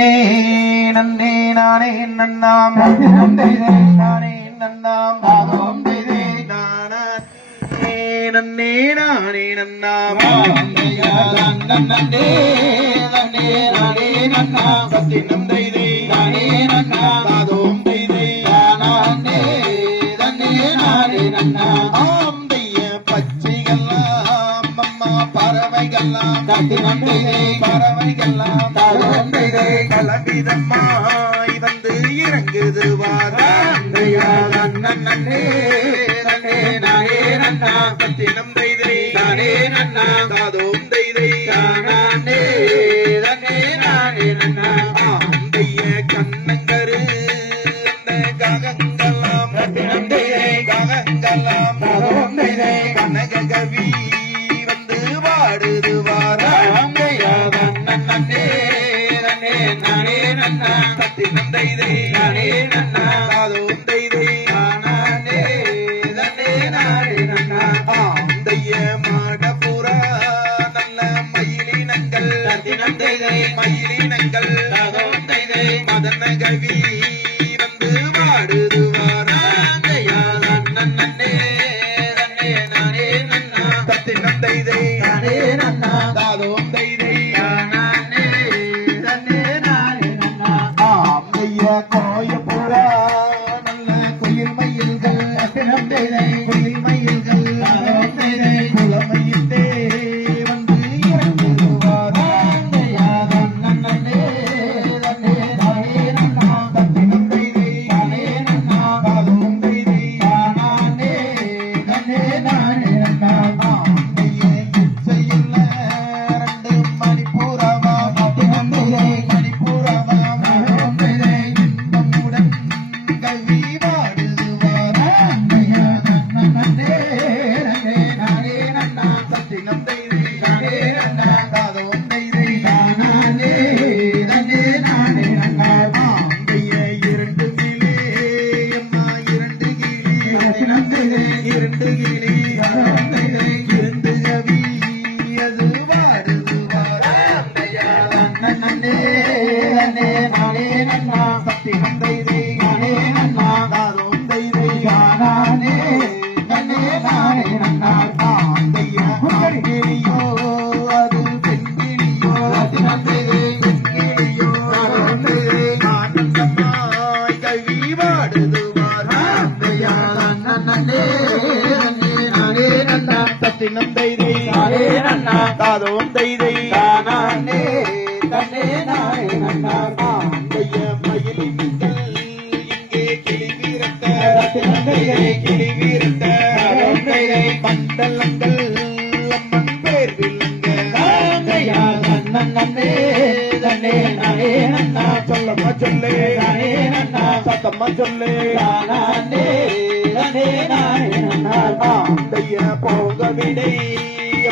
நன்னே நன்னே நானே நன்னாம் நானே நன்னாம் நன்னே நானே நன்னாம் நன்னே நன்னே நானே நன்னாம் சத்தினம் தைதை நானே நன்னாம் தாதோம் தைதை நானே நன்னே நானே நன்னாம் ஆம் தைய பச்சைகள்லாம் அம்மா பறவைகள்லாம் சத்தினம் தைதை பறவைகள்லாம் தாதோம் தைதை கலவிதமாய் வந்து இறங்குது வாரே நன்னே நன்னே நானே நன்னாம் சத்தினம் தைதை நானே நன்னாம் தாதோம் தைதை நானே நன்னே நானே நன்னாம் ஆந்தைய கண்ணங்கரு அந்த காகங்களாம் சத்தினம் தைதை காகங்களாம் தாதோம் தைதை கனக கவி வந்து வாடுது வாராந்தையா நன்னே நன்னே நானே நன்னாம் சத்தினம் தைதை நானே நன்னாம் தாதோம் தைதை நானே நன்னே நானே நன்னாம் ஆந்தைய மாடபுரா நல்ல மயிலினங்கள் சத்தினம் தைதை மயிலினங்கள் தாதோம் தைதை மதன கவி வந்து வாடுது வாராந்தையா நன்னே நன்னே நானே நன்னாம் சத்தினம் தைதை நானே நன்னாம் தாதோம் தைதை நானே நன்னே நானே நன்னாம் ஆந்தைய கோயபுரா நல்ல குயில் மயில்கள் சத்தினம் தைதை குயில் மயில்கள் தாதோம் தைதை குலமயிலே வந்து இறங்குது வாராந்தையா நன்னே நன்னே நானே நன்னாம் சத்தினம் தைதை நானே நன்னாம் தாதோம் தைதை நானே நன்னே நானே நன்னாம் ஆந்தைய இச்சையில் ரெண்டு மணிப்பூரவா சத்தினம் தைதை மணிப்பூரவா தாதோம் தைதை இன்பமுடன் கவி வாடுது வாராந்தையா நன்னே நன்னே நானே நன்னாம் சத்தினம் தைதை நானே நன்னாம் தாதோம் தைதை நானே நன்னே நானே நன்னாம் ஆந்தைய இரண்டு கிளி அம்மா இரண்டு கிளி சத்தினம் தைதை இரண்டு கிளி தாதோம் தைதை இரண்டு கவி அது வாடுது வாராந்தையா நன்னே நன்னே நானே நன்னாம் சத்தினம் தைதை நானே நன்னாம் தாதோம் தைதை நானே நன்னே நானே நன்னாம் ஆந்தைய ஆண்கிளியோ அது பெண்கிளியோ சத்தினம் தைதை பெண்கிளியோ தாதோம் தைதை ஆனந்தமாய் கவி வாடுது வாராந்தையா நன்னே நன்னே நானே நன்னாம் சத்தினம் தைதை நானே நன்னாம் தாதோம் தைதை நானே நன்னே நானே நன்னாம் ஆந்தைய மயிலினங்கள் இங்கே கிளி வீரத்த சத்தினம் தைதை கிளி வீரத்த தாதோம் தைதை மண்டலங்கள் அம்மன் பேர் விளங்க ஆந்தையா நன்னே நன்னே நானே நன்னாம் சொல்லம்மா சொல்லு நானே நன்னாம் சத்தம்மா சொல்லு நானே நன்னே நானே நன்னாம் ஆந்தைய போக விடை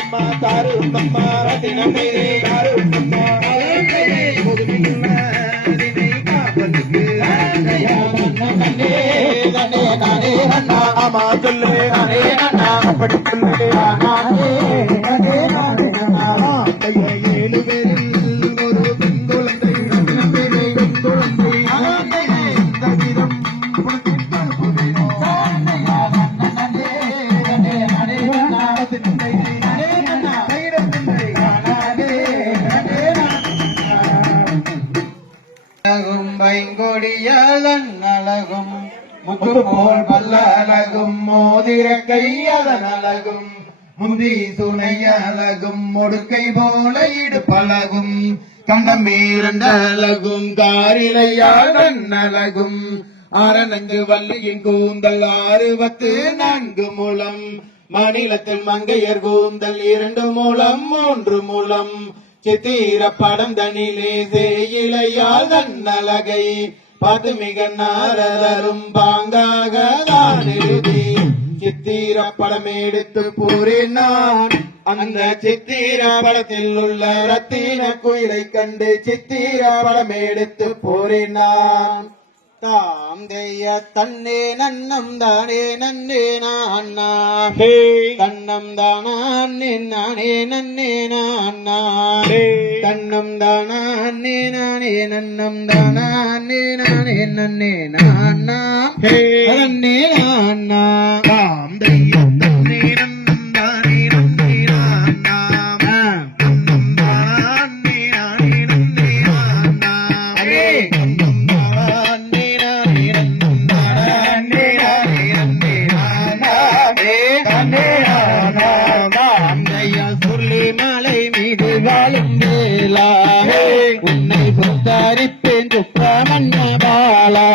அம்மா தாரு அம்மா சத்தினம் தைதை தாரு அம்மா தாதோம் தைதை முதுகினை காப்பதுக்கு ஆந்தையா நன்னே நன்னே நானே நன்னாம் ஆமா சொல்லு நானே நன்னாம் அப்படி சொல்லு நானே நன்னே நானே நன்னாம் ஆந்தைய ஏழு பேரில் ஒரு பெண் குழந்தை சத்தினம் தைதை பெண் குழந்தை ஆந்தையை இந்த விதம் புடிச்சிட்டு புதினோ ஆந்தையா நன்னே நன்னே நானே நன்னாம் சத்தினம் தைதை நானே நன்னாம் தைடம் தைதை நானே நன்னே நானே பைங்கொடியதன் அழகும் முத்து போல் பல்லழகும் மோதிர கையதன் அழகும் முந்தி துணை அழகும் முடுக்கை போல இடுப்பழகும் கண்டமீரண்ட அழகும் காரிலையாதன் அழகும் அரணங்கு வள்ளியின் கூந்தல் 64 முழம் மாநிலத்தில் மங்கையர் கூந்தல் 2 முழம் 3 முழம் சித்திர படம் தனிலே சேயிலையால் தன்னழகை பார்த்து மிக நாரதரும் பாங்காக தான் எழுதி சித்திர படம் எடுத்து கூறினான். அந்த சித்திர படத்தில் உள்ள ரத்தின குயிலை கண்டு சித்திர படம் எடுத்து கூறினான். தாம் தெய்ய தன்னே நன்னம் தானே நன்னே நான்னா தன்னம் தானே நானே நன்னே நான்னா தன்னம் தானே நானே நன்னம் தானே நானே நன்னே நான்னா நன்னே நான்னா தாம் தெய்ய தன்னே நன்னம் தானே நன்னே நான்னா தன்னம் தானே நானே நன்னே நான்னா மலை மீது வாழும் வேலா உன்னை புத்தரிப்பேன் சுப்பிரமணிய பாலா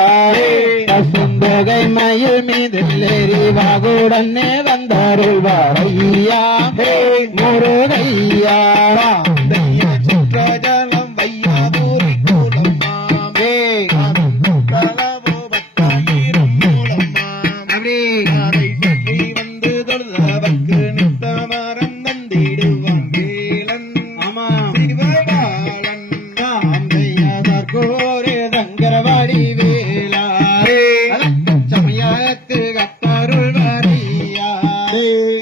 பசுந்தொகை மயில் மீது எரிவாகுடனே வந்தாருள்வார் ஐயா முருகையா சுற்றஜலம் வையாதூரி கூலம் மாமே களவோ பத்தாயிரம் மூலம் மாமே அதை சுற்றி வந்து தொழுதவர்க்கு நித்தமரம் தந்திடுவான் வேலன் ஆமா சிவபாலன் தாம் தெய்யதற்கோரே தங்கரவாடி வேலா சமயத்து கத்தருள் வரையா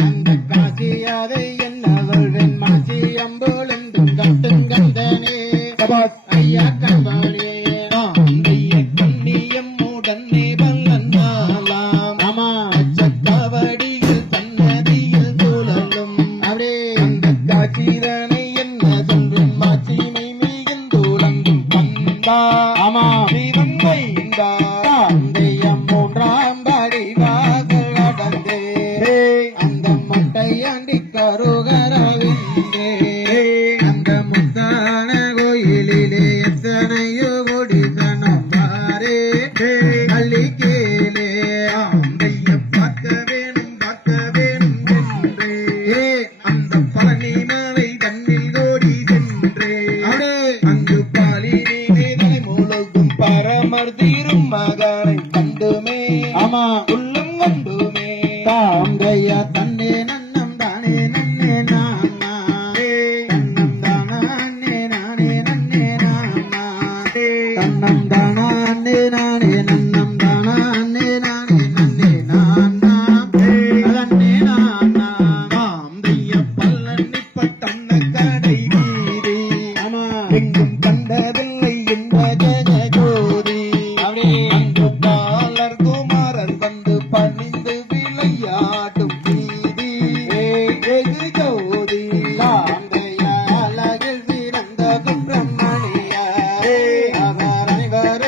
அந்த காசியாதை என்ன சொல்வேன் மாசி அம்போலும் கட்டும் கந்தனே ஐயா கபாலே தெய்ய கண்ணியம் உடனே பல்லந்தாலாம் ஆமா சக்கவடியில் தன்னதியில் சூழலும் அப்படியே அந்த காட்சிதனை என்ன சொல்வேன் மாட்சிமை மிகுந்துலங்கும் பந்தா ஆமா சிவன் வைந்தா தெய்யம் மூன்றாம் படி வாசல் அடந்தே அந்த மொட்டையாண்டி கருகரவிந்தே அந்த முத்தான கோயிலிலே எத்தனையோ கொடி கணம் பாரே அள்ளி கேளே தெய்யம் பார்க்க வேணும் என்றே அந்த பழனி மலை தன்னில் கோடி சென்றே அங்கு பாலினே தலை முழுகும் பரமர் தீரும் மகனை கண்டுமே ஆமா உள்ளம் கொண்டுமே தாம் கையா தன்னே நன்னம் தானே நன்னே நானா தன்னம் தானே நானே நன்னே நானா தன்னம் தானே நானே நன்னம் தானே நானே நன்னே நானா நன்னே நானா தாம் தைய பல்லனி பட்டண்ண கடை வீதி ஆமா எங்கும் கண்டதில்லை என்ற ஜன ஜோதி அங்கு பாலர் குமாரர் வந்து பணிந்து விளையாடும் வீதி வெகு ஜோதி அழகில் சிறந்த சுப்பிரமணிய அவர் அனைவர்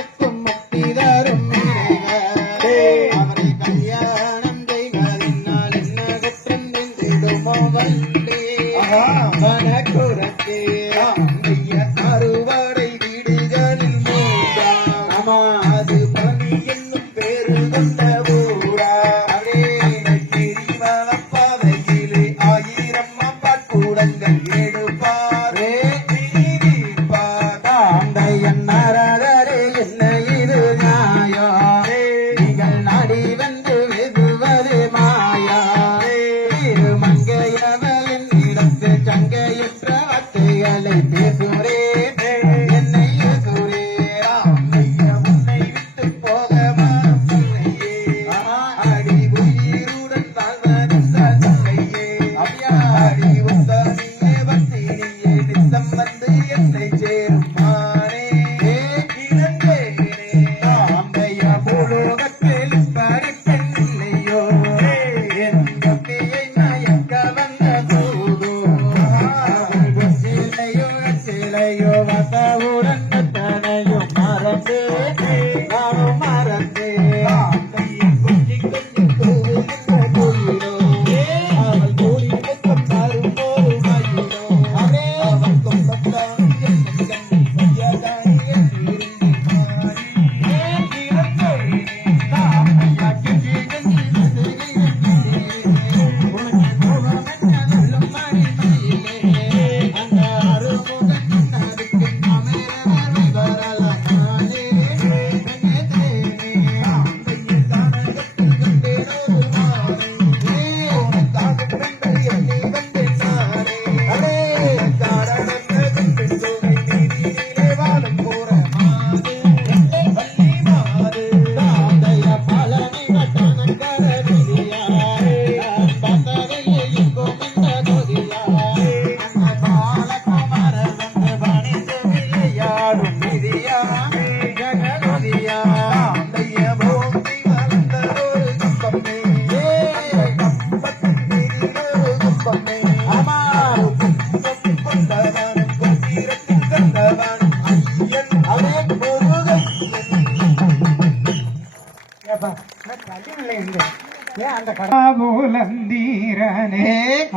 அந்த கடவுளந்தீரனே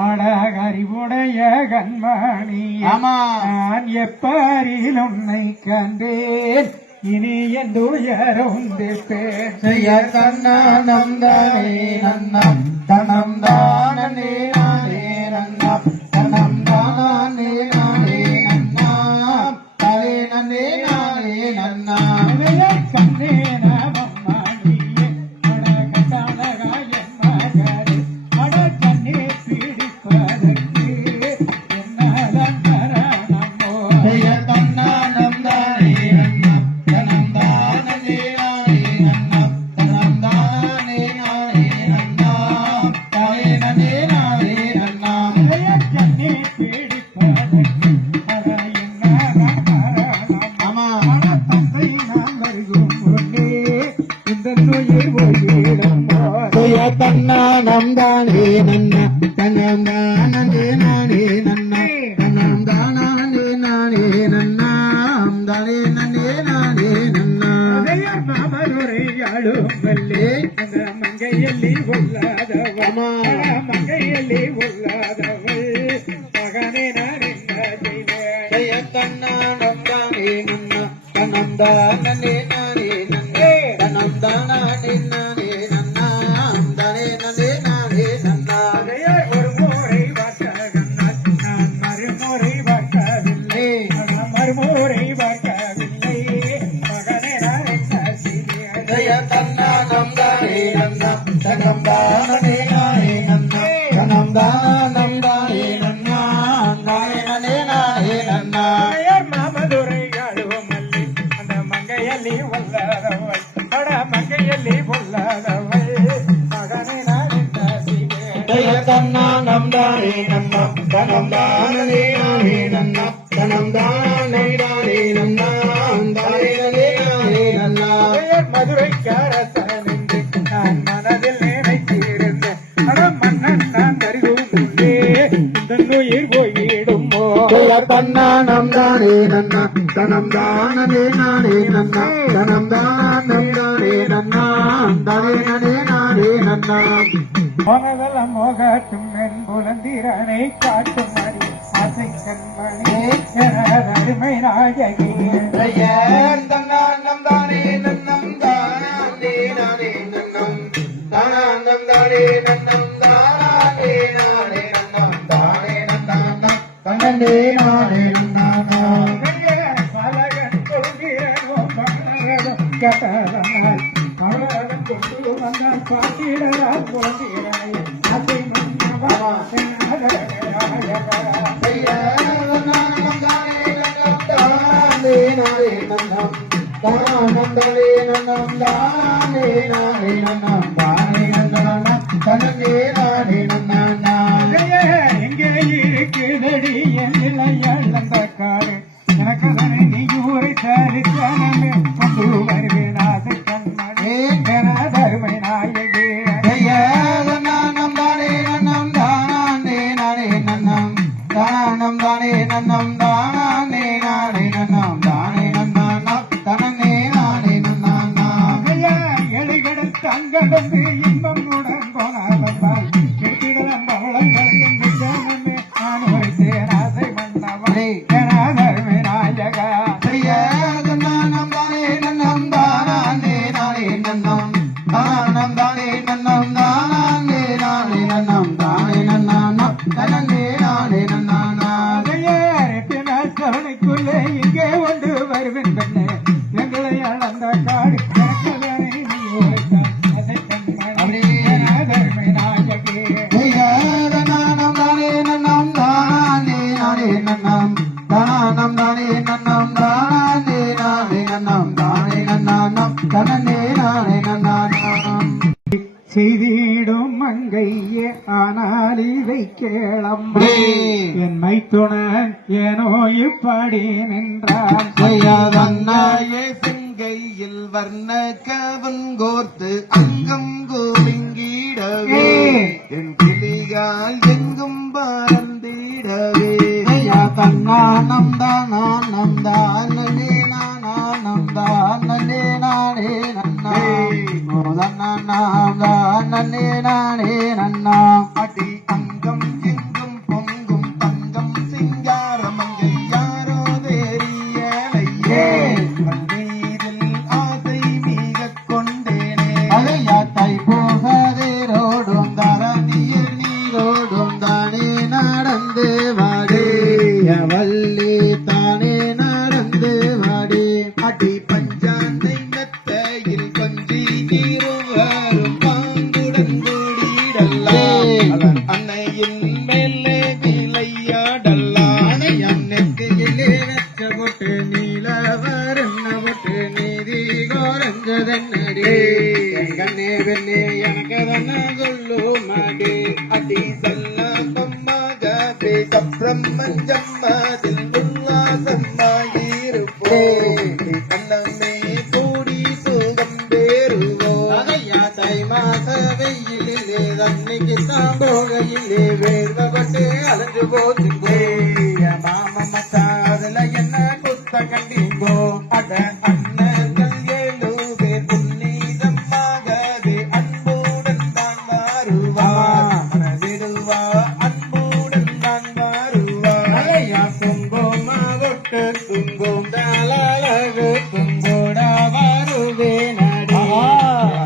அழகறிவுடைய கண்மணி நான் எப்பரில் உன்னை கண்டேன் இனி என் துயருந்தி பேசைய தன்னம் தானே நன்னம் தனம் தானே நானே நன்னம் தனம் தானே நானே நன்னாம் தானே நன்னே நானே நன்னாம் பண்ணே தன்னானம் தானே நன்ன தன்னம் தானே நானே நன்ன தன்னம் தானே நானே நன்னாம் தானே நன்னே நானே நன்னா மாமனுரையாளும் வல்லே அந்த மங்கையல்லி உள்ளாதவள் மங்கையல்லி உள்ளாதவள் மகனே நான் என்ன செய்வேன் தன்னானம் தானே நன்ன தன்னம் தானே நானே நன்னே தன்னம் தானே நானே நன்னாம் தானே நன்னே நானே நன்னா ஒரு முறை பார்க்கவில்லை நான் மறுமுறை பார்க்கவில்லை மறுமுறை பார்க்கவில்லை மகனே நான் என்ன செய்வேன் தன்னானம் தானே நன்னா தன்னம் தானே நானே நன்னா தன்னம் தானம் தானே நன்னா தானே நன்னே நானே நன்னா மாமதுரையாளும் அல்லி அந்த மங்கையல்லி உள்ளாதவள் அட மங்கையல்லி உள்ளாதவள் மகனே நான் என்ன செய்வேன் தன்னானம் தானே நன்னா தனம் தானே நானே நன்னா தனம் தானே நானே நன்னா தானே நன்னே நானே நன்னா மதுரைக்காரசன் என்று நான் மனதில் நினைத்திருந்தேன் அட மன்னன் நான் தருகும் உள்ளே இந்த உயிர் போயிடுமோ தன்னானம் தானே நன்னா தனம் தானே நானே நன்னா தனம் தானம் தானே நன்னா தானே நன்னே நானே நன்னா மோகதெல்லாம் மோகட்டும் என் புலந்திரனை காட்டும் மணி ஆசை கண்மணி அருமை நாயகி தன்னானம் தானே நன்னம் தானே நானே நன்னம் தானம் தானே நன்னம் தானே நானே நன்னம் தானே நன்னாம் தன்னே நானே நன்னா பலகன் கொள்கிறனோ பலகன் கட்டதனால் பலகன் கொண்டு வந்தால் பாட்டிடலாம் குழந்தைகளை ஆசை மன்னவா தானம் தானே நன்னம் தானே நானே நன்னம் தானே நன்னாம் தன்னே நானே நன்னா எங்கே இருக்குதடி என் நிலையந்த காடு எனக்கு அதனை நீ ஊரை சரித்தனமே கொண்டு வருவேன் ஆசை கண்மணி தருமை நாயகி நானம் தானே நன்னம் தானே நானே நன்னம் தானம் தானே நன்னம் தானே நானே நன்னம் தானே நன்னாம் தனனே நானே நன்னா எளிகடல் தங்கடந்து இன்பம் உடன் போனால் கெட்டிடலாம் பவளங்கள் என்று ஜனமே நான் வைத்தேன் ஆசை மன்னவனே தருமை நாயகா நானம் தானே நன்னம் தானே நானே நன்னம் தானம் தானே நன்னம் தானே நானே நன்னம் தானே நன்னாம் தனனே நானே நன்னா கருணைக்குள்ளே இங்கே கொண்டு வருவேன் பெண்ணே எங்களை அளந்த காடு நீ உரைத்தான் அதை கண்மணி தருமை நாயகி நானம் தானே நன்னம் தானே நானே நன்னம் தானம் தானே நன்னம் தானே நானே நன்னம் தானே நன்னாம் தனனே நானே நன்னாம் செய்திடும் மங்கையே ஆனால் இதை கேளம்மா என்னை துணன் ஏனோ இப்படி நின்றான் செய்யாதன்னாயே செங்கையில் வர்ண கவங்கோர்த்து அங்கம் கோலிங்கிடவே என் கிளியால் எங்கும் பறந்திடவே தன்னானம் தானம் தானே நானானம் தானே நானே நன்னா நன்னாம் தான் நன்னே நானே நன்னா அடி அங்கம் எங்கும் பொங்கும் தங்கம் சிங்காரமங்கை யாரோ தெரியலையே மண்ணீரில் ஆசை மிக கொண்டேனே அதையா தை போகாதேரோடும் தரணியில் நீரோடும் தானே நடந்து வாடே வள்ளி தானே நடந்து வாடே அடி பஞ்சாந்தை மெத்தையில் கொஞ்சி நீருவரும் பாங்குடன் கூடிடலாம் அவன் அன்னையின் மேலே விளையாடலாம் அணையம் நெத்தியிலே வெச்ச போட்டு நீல வரண்ண போட்டு நீதி கோரஞ்சதன்னடி கண்ணே வெண்ணே எனக்கு தானே சொல்லு மாடி அடி செல்லம்மமாக சப்ரம் மஞ்சம்மதில் உல்லாசமாயிருப்போம் கண்ணமே கூடி சுகம் பெறுவோம் அதையா தை மாச வெயிலே தண்ணிக்கு தான் போகையிலே வேர்வப்பட்டு அலைஞ்சு போச்சுங்கோ மாம மச்சான் அதுல என்ன குத்த கண்டீங்கோ அட அண்ணர்கள் 7 பேர் புன்னீதமாகவே அன்புடன் தான் மாறுவார் மனதிடுவா அன்புடன் தான் மாறுவார் அதையா குங்கும தொட்டு குங்கும் தாளழகு குங்கூட வருவே நடி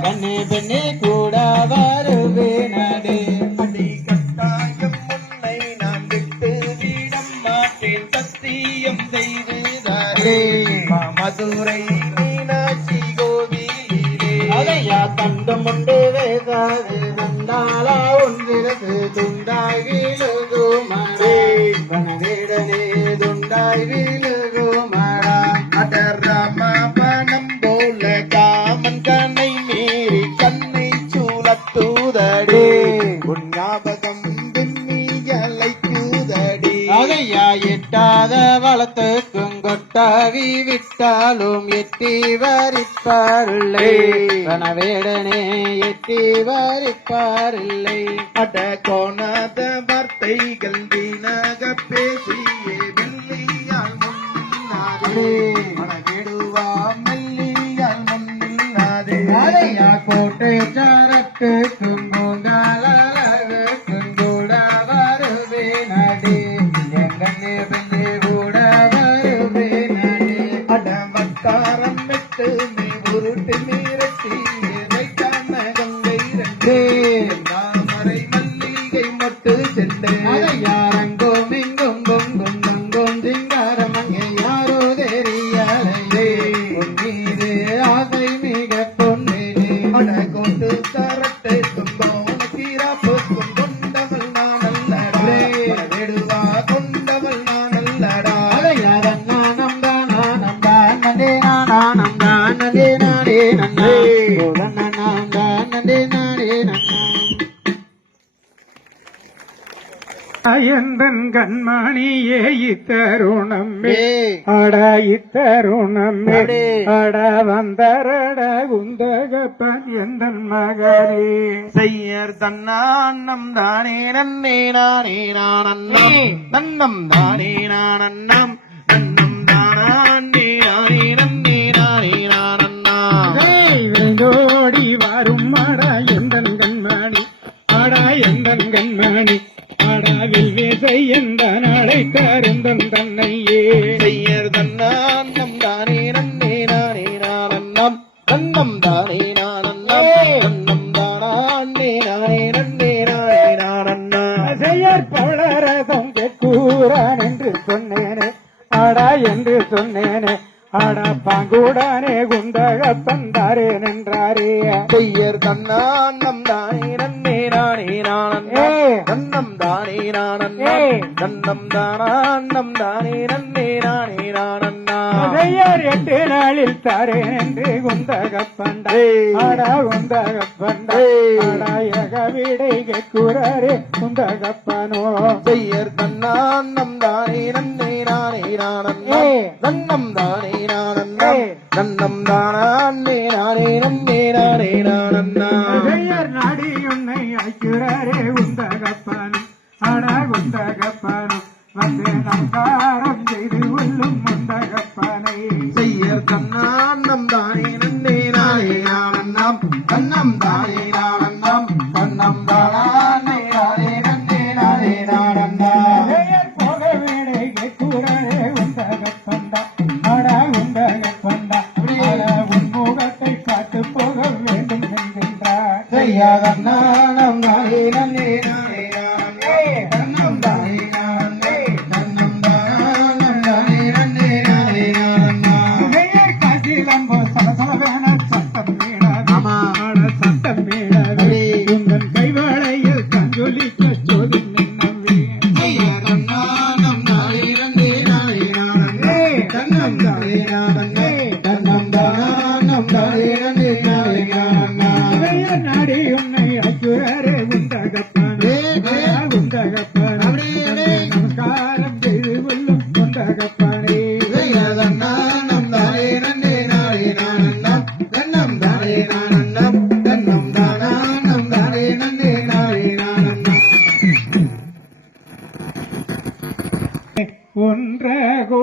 கண்ணே பெண்ணே கூட வருவே நடி அடி கட்டாயம் உன்னை நான் விட்டு விடம் மாட்டேன் சத்தியம் செய்துதாரே மதுரை மீனாட்சி கோவிலே அதையா தண்டு முண்டு வேசாது வந்தாளா ஒன்றிரது துண்டாய் வீழுகுமாரே வனவேடனே துண்டாய் வீழுகுமாரா அதரமபனம் போல காமன் கண்ணை மீறி கண்ணை சூழத்தூதடி உன் ஞாபகம் விண்மீகளை தூதடி அதையா எட்டாத வளத்துக்கும் கொட்டாவி விட்டாலும் எட்டி வரிப்பாரில்லை வனவேடனே எட்டி வரிப்பாரில்லை அட கோணாத வார்த்தைகள் வீணாக பேசியே வெள்ளியால் முன்னாதே மனகெடுவா மெல்லியால் முன்னாதே அதையா கோட்டை சாரத்துக்கும் பூங்காலழகுக்கும் கூட வருவே நடி எங்கண்ணே பெண்ணே கூட வருவே நடி அடமக்காரம் விட்டு நீ உருட்டு நீரட்டி வைக்காம கங்கை ரெண்டு தாமரை மல்லிகை மொட்டு செண்டு அதையாரங்கும் இங்கும் பொங்கும் தங்கும் சிங்காரமங்கே யாரோ தெரியலையே உன் மீது ஆசை மிக பொன்னேனே அட கொண்டு கரட்டை துன்பம் கீராப்புக்கும் கொண்டவள் நான் அல்லடா விடுவா கொண்டவள் நான் அல்லடா அதையாரன் நானம் தான் நந்தே நானம் தான் நந்தே நானே நன்னா நானம் தான் நந்தே நானே நன்னா அயந்தன் கண்மணியே இத்தருணமே அட இத்தருணமே அட வந்தரட குந்தகப்பன் எந்தன் மகனே செய்யர் தன்னான்னம் தானே நன்னே நானே நானன்னம் நன்னம் தானே நானன்னம் நன்னம் தானே நானே நன்னே நானே நானன்னா விரைந்தோடி வரும் அடா எந்தன் கண்மணி அடா எந்தன் கண்மணி அடாவில் வேசை எந்த நாளை கருந்தன் தன்னையே செய்யர் தன்னான்னம் தானே நன்னே நானே நானன்னம் நன்னம் தானே நானன்னம் நன்னம் தானே நானே நன்னே நானே நானன்னா செய்யர் பவளரதம் கேட்கூரான் என்று சொன்னேனே அடா என்று சொன்னேனே அடா பாங்கூடானே குந்தகப்பன் தாரேன் என்றாரே செய்யர் தன்னான்னம் தானே நன்னே நானே நானன்னே நன்னம் தானே நானன்னா நன்னம் தானம் தானே நன்னே நானே நானன்னா செய்யர் 8 நாளில் தாரேன் என்று குந்தகப்பண்டா ஆடா குந்தகப்பண்டா ஆடா எகவிடை கேட்குறாரே குந்தகப்பனோ செய்யர் தன்னான்னம் தானே நன்னே நானே நானன்னா நன்னம் தானே நானன்னா நன்னம் தானே நானே நன்னே நானே நானன்னா செய்யர் நாடி உன்னை அழைக்கிறாரே குந்தகப்பனும் ஆடா குந்தகப்பனும் வந்து நமஸ்காரம் செய்து கொள்ளும் குந்தகப்பனை செய்யர் தன்னான்னம் தானே நன்னே நானே நானன்னம் கண்ணம் தானே தன்னானம் தானே நன்னே நானே நானே தன்னம் தானே நானே தன்னம் தானம் தானே நன்னே நானே நானே காசிலம்போ சலசலவேன சத்தம் மேடாது ஆமா சத்தம் மேடாது உங்கள் கைவாளையில் கஞ்சொலிக்க சோதி நின்னவே தன்னானம் தானே நன்னே நானே நானே தன்னம் தானே நானே தன்னம் தானம் தானே நன்னே நானே நானே நாடி உன்னை அச்சுரே உண்டகப்பனே உண்டகப்பனே நமஸ்காரம் செய்து கொள்ளும் உண்டகப்பனே தன்னானம் தானே நன்னே நானே நானன்னம் தன்னம் தானே நானன்னம் தன்னம் தானம் தானே நன்னே நானே நானன்னம் ஒன்றகோ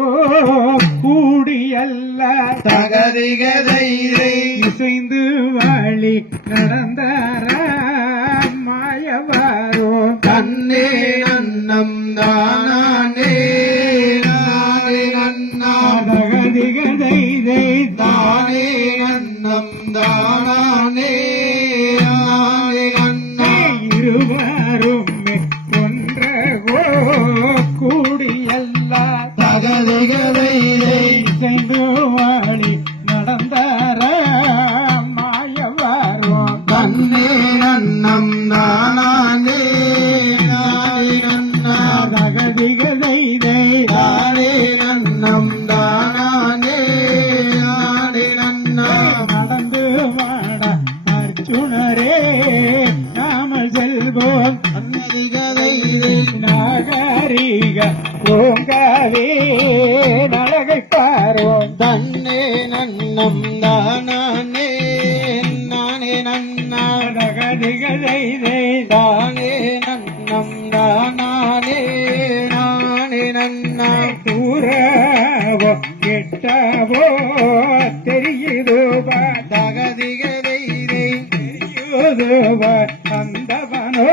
கூடியல்ல தகதிகதைதை இசைந்து வாழி நடந்தார மாயவாரோ தன்னே நன்னம் தானே நானே நன்னா தகதிகதை தானே நன்னம் தானே நானே நன்னா இருவரும் ஒன்றகோ கூடியல்ல தகதிகதைதை இசைந்து வாழி நடந்தார மாயவாரோ தன்னே நன்னம் தானே நானே நன்னா தகதிகதை தானே நன்னம் தானே நானே நன்னா நடந்து வாட அர்ஜுனரே நாம செல்வோம் தகதிகதைதை நாகரிக பூங்காவே நலகை பாரோம் தன்னே நன்னம் தானே நானே நன்னா தகதிகதை தானே நன்னம் தானே நானே நன்னா தூரவோ கெட்டவோ தெரியுதோ தகதிகதைதை தெரியுதோ அந்தவனோ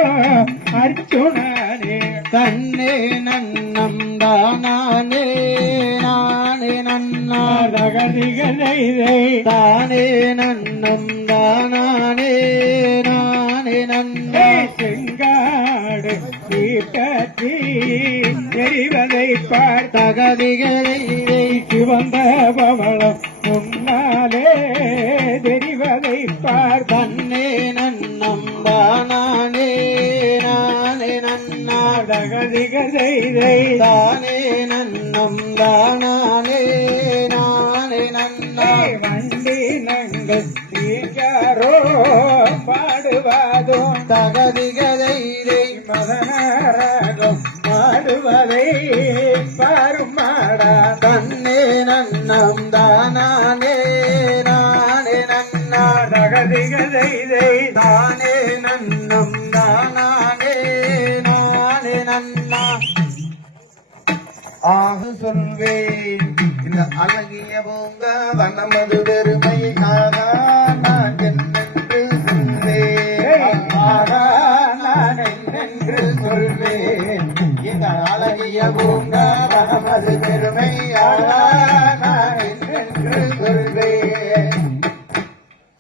அர்ஜுனனே தன்னே நன்னம் தானே நானே நன்னா தகதிகதை தானே நன்னம் தானே நானே நன்னா செங்காடு தீர்க்கத்தி எரிவதை பார்த்த தகதிகதைதை சிவந்த பவளம் முன்னாலே தெரிவதை பார்த்த தன்னே நன்னம் தானே நானே நன்னா தகதிகதை தானே நன்னம் தானே நானே நன்னா வண்டி நங்கள் தீங்காரோ பாடுவாதோ தகதிகதைதை மதனராகம் பாடுவதை பாரும் மாடா தன்னே நன்னம் தானே நானே நன்னா தகதிகதை தானே நன்னம் தானே நானே நன்னா ஆக சொல்வேன் இந்த அழகிய பூங்க வனமது பெருமையாக நான் என்னென்று சொல்வேன் நான் என்று சொல்வேன் இந்த அழகிய பூங்க வனமது பெருமையாக நான் என்னென்று சொல்வேன்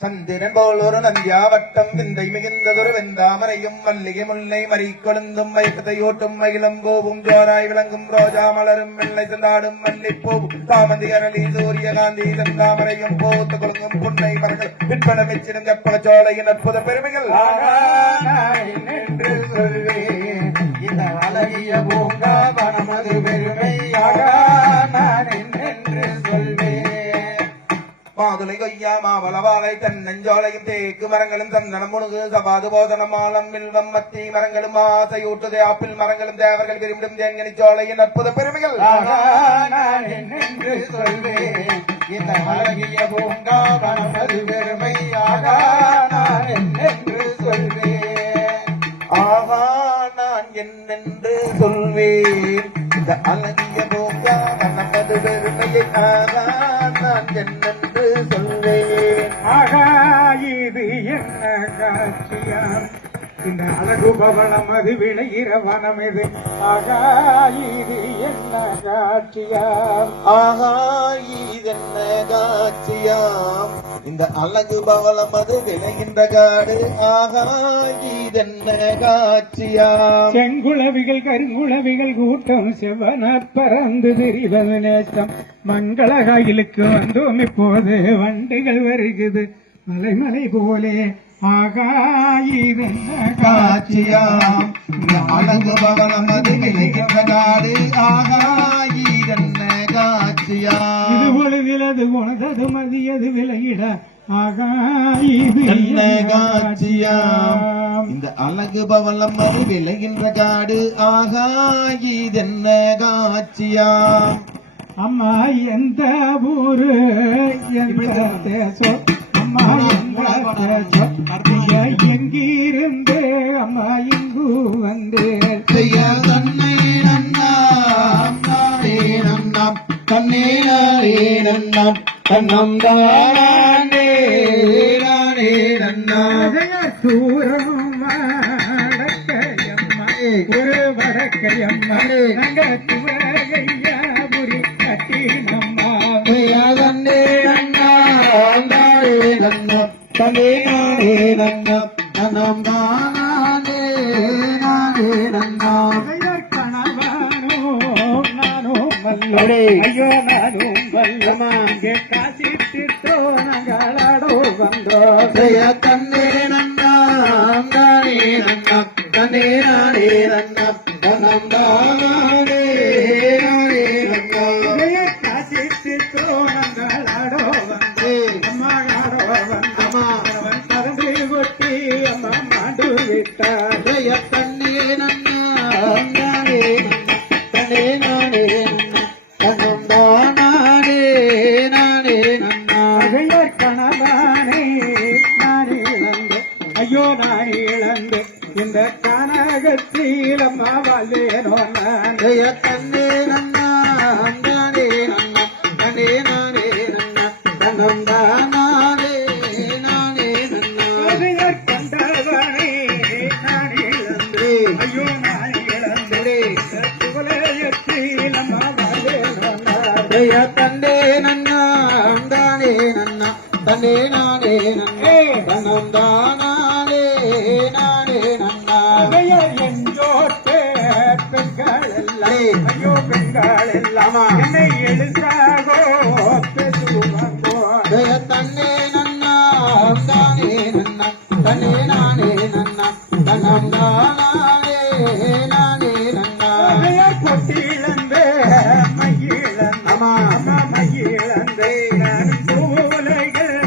சந்திரன் போல் ஒரு நந்தியாவட்டம் விந்தை மிகுந்ததொரு வெந்தாமரையும் மல்லிகை முல்லை மறி கொழுந்தும் மயக்கத்தையோட்டும் மகிழம் கோவும் ஜோராய் விளங்கும் ரோஜா மலரும் வெள்ளை செந்தாடும் மல்லிப்பூவும் தாமந்தி அரளி சூரியகாந்தி செந்தாமரையும் போத்து கொழுங்கும் புன்னை மரங்கள் விற்பனை மெச்சிடும் கற்பக சோலையின் அற்புத பெருமைகள் என்று சொல்வேன் இந்த அழகிய பூங்கா வனமது பெருமையாக நான் என்று சொல்வேன் மாதுளை கொய்யா மாவளவாழை தென்னஞ்சோலையும் தேக்கு மரங்களும் சந்தனம் முணுகு சபாது போதனம் மாலம் வில்வம் மத்தி மரங்களும் ஆசையூட்டுதை ஆப்பிள் மரங்களும் தேவர்கள் விரும்பும் தேன்கனி சோலையின் அற்புத பெருமைகள் நான் என்று சொல்வேன் இந்த அழகிய பூங்கா வனமது பெருமையாக நான் என்று சொல்வேன் ஆகா நான் என்னென்று சொல்வேன் இந்த அழகிய பூங்கா வனமது பெருமையை ஆகா நான் என்னென்று சொல்வேன் ஆகா இது என்ன காட்சியாம் இந்த அழகு பவளம் அது விளைகிற வனம் இது ஆகா இது என்ன காட்சியாம் ஆகா இதென்ன காட்சியாம் இந்த அழகு பவளம் அது விளைகின்ற காடு ஆகா இதென்ன காட்சியாம் செங்குளவிகள் கருங்குளவிகள் கூட்டம் செவ்வன பறந்து திரிவது நேசம் மங்களகாயிலுக்கு வந்தோம் இப்போது வண்டிகள் வருகுது மலை போலே ஆகா இது என்ன காட்சியாம் இந்த அழகு பவளம் அது விளைகின்ற காடு ஆகா இதென்ன காட்சியாம் இது பொழுதிலது உனதது மதியது விலகிட ஆகா இது என்ன காட்சியாம் இந்த அழகு பவளம் அது விளைகின்ற காடு ஆகா இதென்ன காட்சியாம் அம்மா எந்த ஊரு எந்த தேசம் அம்மா எந்த தேசம் நீங்க எங்கிருந்து அம்மா இங்கு வந்து செய்ய தன்னை நன்னாம் நானே நன்னாம் தன்னே நானே நன்னாம் தன்னம் தானே நானே நன்னாம் தூரம் வடக்கையம்மா ஒரு வடக்கையம்மா அங்க சிவகையாபுரி கட்டினம்மா செய்ய தன்னே நன்னாம் நானே நன்னாம் தன்னே நானே நன்னாம் தன்னம் தானே நானே நன்னாம் கணவானோ நானும் மல்லோ ஐயோ நானும் மல்லமா அங்கே காசி திட்டோ நாங்களோ வந்தோ செய்ய தன்னே நன்னாம் நானே நன்னாம் தன்னே நானே நன்னாம் தன்னம் தானே நானே நன்னாம் காசி திட்டோ நாங்களோ வந்தோ அம்மாளோ வந்தம்மா அவன் பறந்து கொட்டி அம்மா மாண்டு விட்டார் செய்ய தன்னே நன்னாம் நானே நன்னாம் தன்னே நானே நன்னாம் தன்னம் தானே நானே நன்னாம் அதையர் கணவானே நான் இழந்து ஐயோ நான் இழந்து இந்த கனகத்தில் அம்மா வாழ்வேனோ நான் செய்ய தன்னே நன்னாம் நானே நன்னாம் தன்னே நானே நன்னாம் தன்னம் தானே நானே நன்னாம் அதையர் கண்டவனே நான் இழந்து ஐயோ நான் இழந்து இந்த குவலயத்தில் அம்மா வாழ்வேனோ நான் செய்ய தன்னே நன்னாம் தானே நன்னாம் தன்னே நானே நன்னாம் தன்னம் தானே நானே நன்னாம் அதையர் எஞ்சோட்டே பெண்கள் எல்லாம் ஐயோ பெண்கள் எல்லாம் என்னை எழுதாகோ பேசுவாங்கோ செய்ய தன்னே நன்னாம் தானே நன்னாம் தன்னே நானே நன்னாம் தன்னம் தானே நானே நன்னாம் அதையர் பொட்டிழந்தே மகிழந்தே ஆமா அம்மா மகிழந்தே நான் பூலைகள்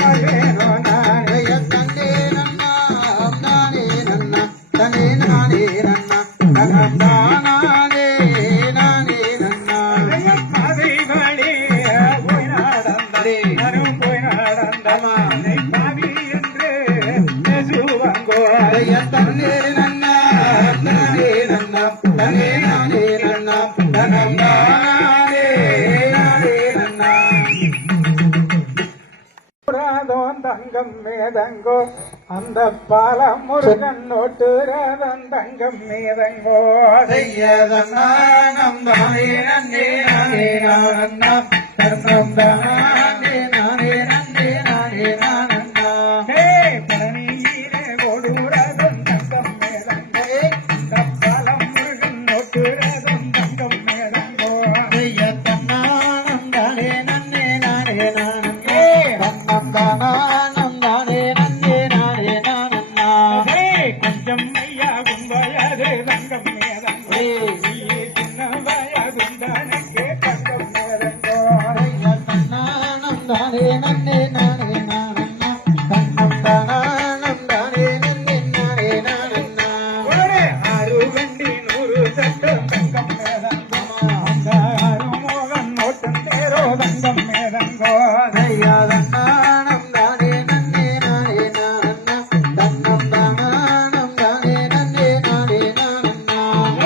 மகேனோ நான் செய்ய தன்னே நன்னாம் தானே நன்னாம் தன்னே நானே நன்னாம் தன்னம் தானே நானே நன்னாம் அதையர் பாதை வழி போய் நடந்தே நானும் போய் நடந்தமா என்னை பாவி என்று பேசுவாங்கோ செய்ய தன்னே நன்னாம் தானே நன்னாம் தன்னே நானே நன்னாம் தன்னம் தானே நானே நன்னாம் புறாதோன் தங்கம் மேதங்கோ அந்த பாலம் முருகன் நோட்டுறதன் தங்கம் மேதங்கோ செய்யதன்னானம் தானே நன்னே நானே நானன்னாம் தன்னம் தானே நானே நன்னே நானே நானன்னாம் ஹே பழனியிலே ஓடுறதன் தங்கம் மேதங்கோ அந்த பாலம் முருகன் நோட்டுறதன் தங்கம் மேதங்கோ செய்யதன்னானம் தானே நன்னே நானே நானன்னாம் தன்னம் தானம் தானே நன்னே நானே நானன்னாம் ஹே கொஞ்சம் ஐயா கும்பயது தங்கம் மேதங்கோ சின்ன வயா குந்தானே தங்கம் மேதங்கோ செய்யதன்னானம் தானே நன்னே நானே நானன்னாம் தன்னம் தானம் தானே நன்னே நானே நானன்னாம் ஒரு ஆறு வண்டி 100 சட்டம் தங்கம் மேதங்கோ அந்த ஆறுமோகன் நோட்டம் தேரோ தங்கம் மேதங்கோ செய்யதன்னானம் தானே நன்னே நானே நானன்னாம் தன்னம் தானம் தானே நன்னே நானே நானன்னாம்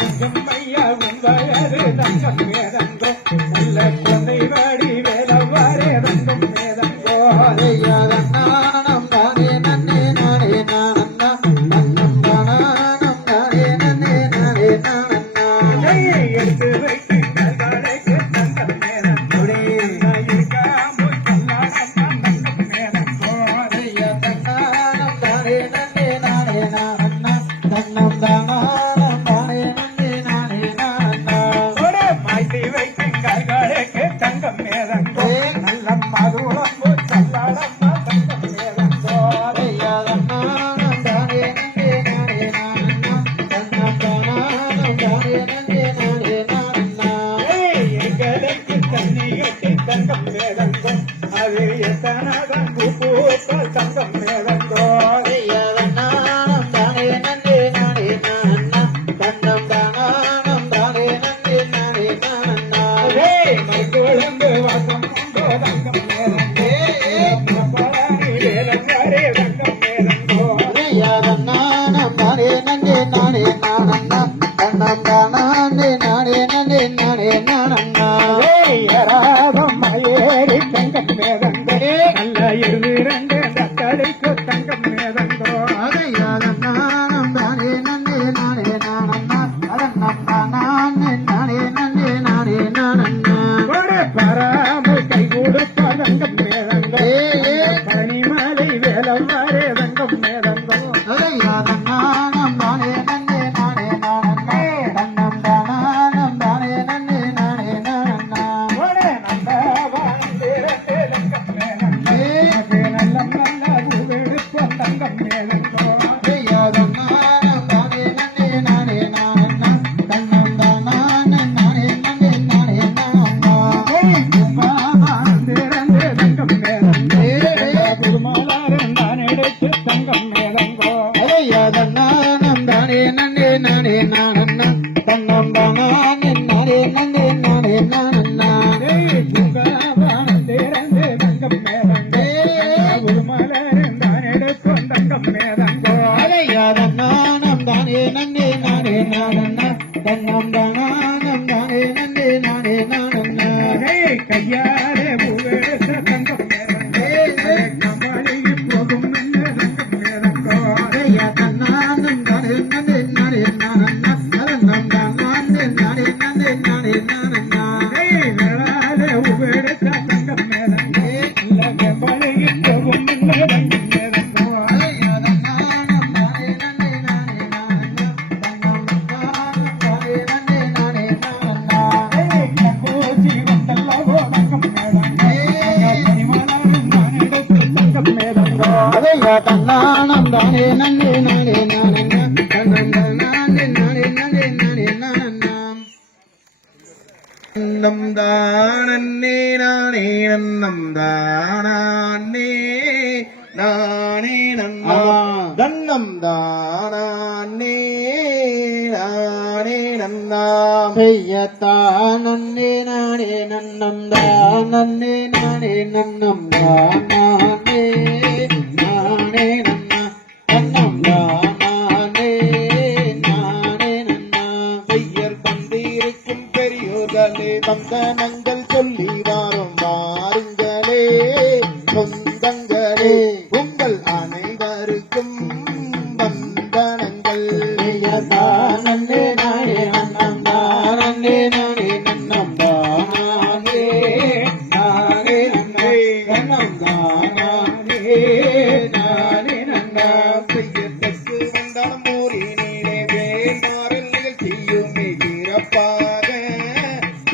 கொஞ்சம் ஐயா உங்கயது தங்கம் மேதங்கோ நல்ல குழந்தை வாடி வேலவாரே தங்கம் மேதங்கோ எத்தனதன் பூப்பூக்கள் தங்கம் மேலங்கோ நானம் தானே நன்னே நானே நானா தன்னம் தானம் தானே நன்னே நானே நானா மறுக்குழம்பு வாசம் கொண்டோ தங்கம் மேலங்கே மப்பராணி வேலங்காரே தங்கம் மேலங்கோ நானம் தானே நன்னே நானே நானா தன்னம் தானே நானே நன்னே நானே நானா ராகம் மயேறி தங்கம் மேலங்கே நல்ல இருவிரண்டு தக்கடைக்கு தங்கம் மேலங்கோ நானம் தானே நன்னே நானே நானா தன்னம் தானே நானே நன்னே நானே நானா ஒரு பராமல் கை கொடுத்த தங்கம் மேலங்கோ பனிமலை வேலவாரே தங்கம் மேலங்கோ நானம் தானே நன்னே நானே நானா தன்னம் தானே நன்னே நானே நானா ஒரு நந்தவான் திரண்டு தங்கம் மேலங்கே நல்லம் நல்ல பூவெடுப்ப தங்கம் மேலங்கோ திரண்டு தங்கம் மேலங்கே திருமாலாரம் தான் எடுத்து தங்கம் மேலங்கோ சுகாவான் திரண்டு தங்கம் மேலங்கே திருமாலாரம் தான் எடுத்து தங்கம் மேலங்கோ கையாலே பூவெடுத்த தங்கம் மேலங்கே கமலியில் போகும் என்ன தங்கம் மேலங்கோ வேளாலே பூவெடுத்த தங்கம் மேலங்கே கமலியில் போகும் என்ன தங்கம் மேலங்கோ கம்போஜி வந்தல்லவோ தங்கம் மேலங்கே பனிமலாரும் தான் எடுத்து தங்கம் மேலங்கோ தன்னானம் தானே நன்னே நானே நானா தன்னம் தானே நானே நானே நானே நானா நம் தானே நானே நன்னம் தானே நானே நன்னா தன்னம் தானே நானே நன்னா செய்யத்தானே நானே நன்னம் தானே நானே நன்னம் தானே நானே நன்னா தன்னம் தானே நானே நன்னா பெயர் கொண்டிருக்கும் பெரியோர்களே வந்தனங்கள் சொல்லி வாரும் வாருங்களே சொந்தங்களே உங்கள் அனைவருக்கும் வந்தனங்கள் தானே நானே நன்னம் தானே நானே நன்னம் தானே நானே நன்னே நன்னம் தானே நானே நன்னா செய்யத்தக்கு வந்தாலும் ஊரினிலே வேண்டாரல் நிகழ்ச்சியுமே சிறப்பாக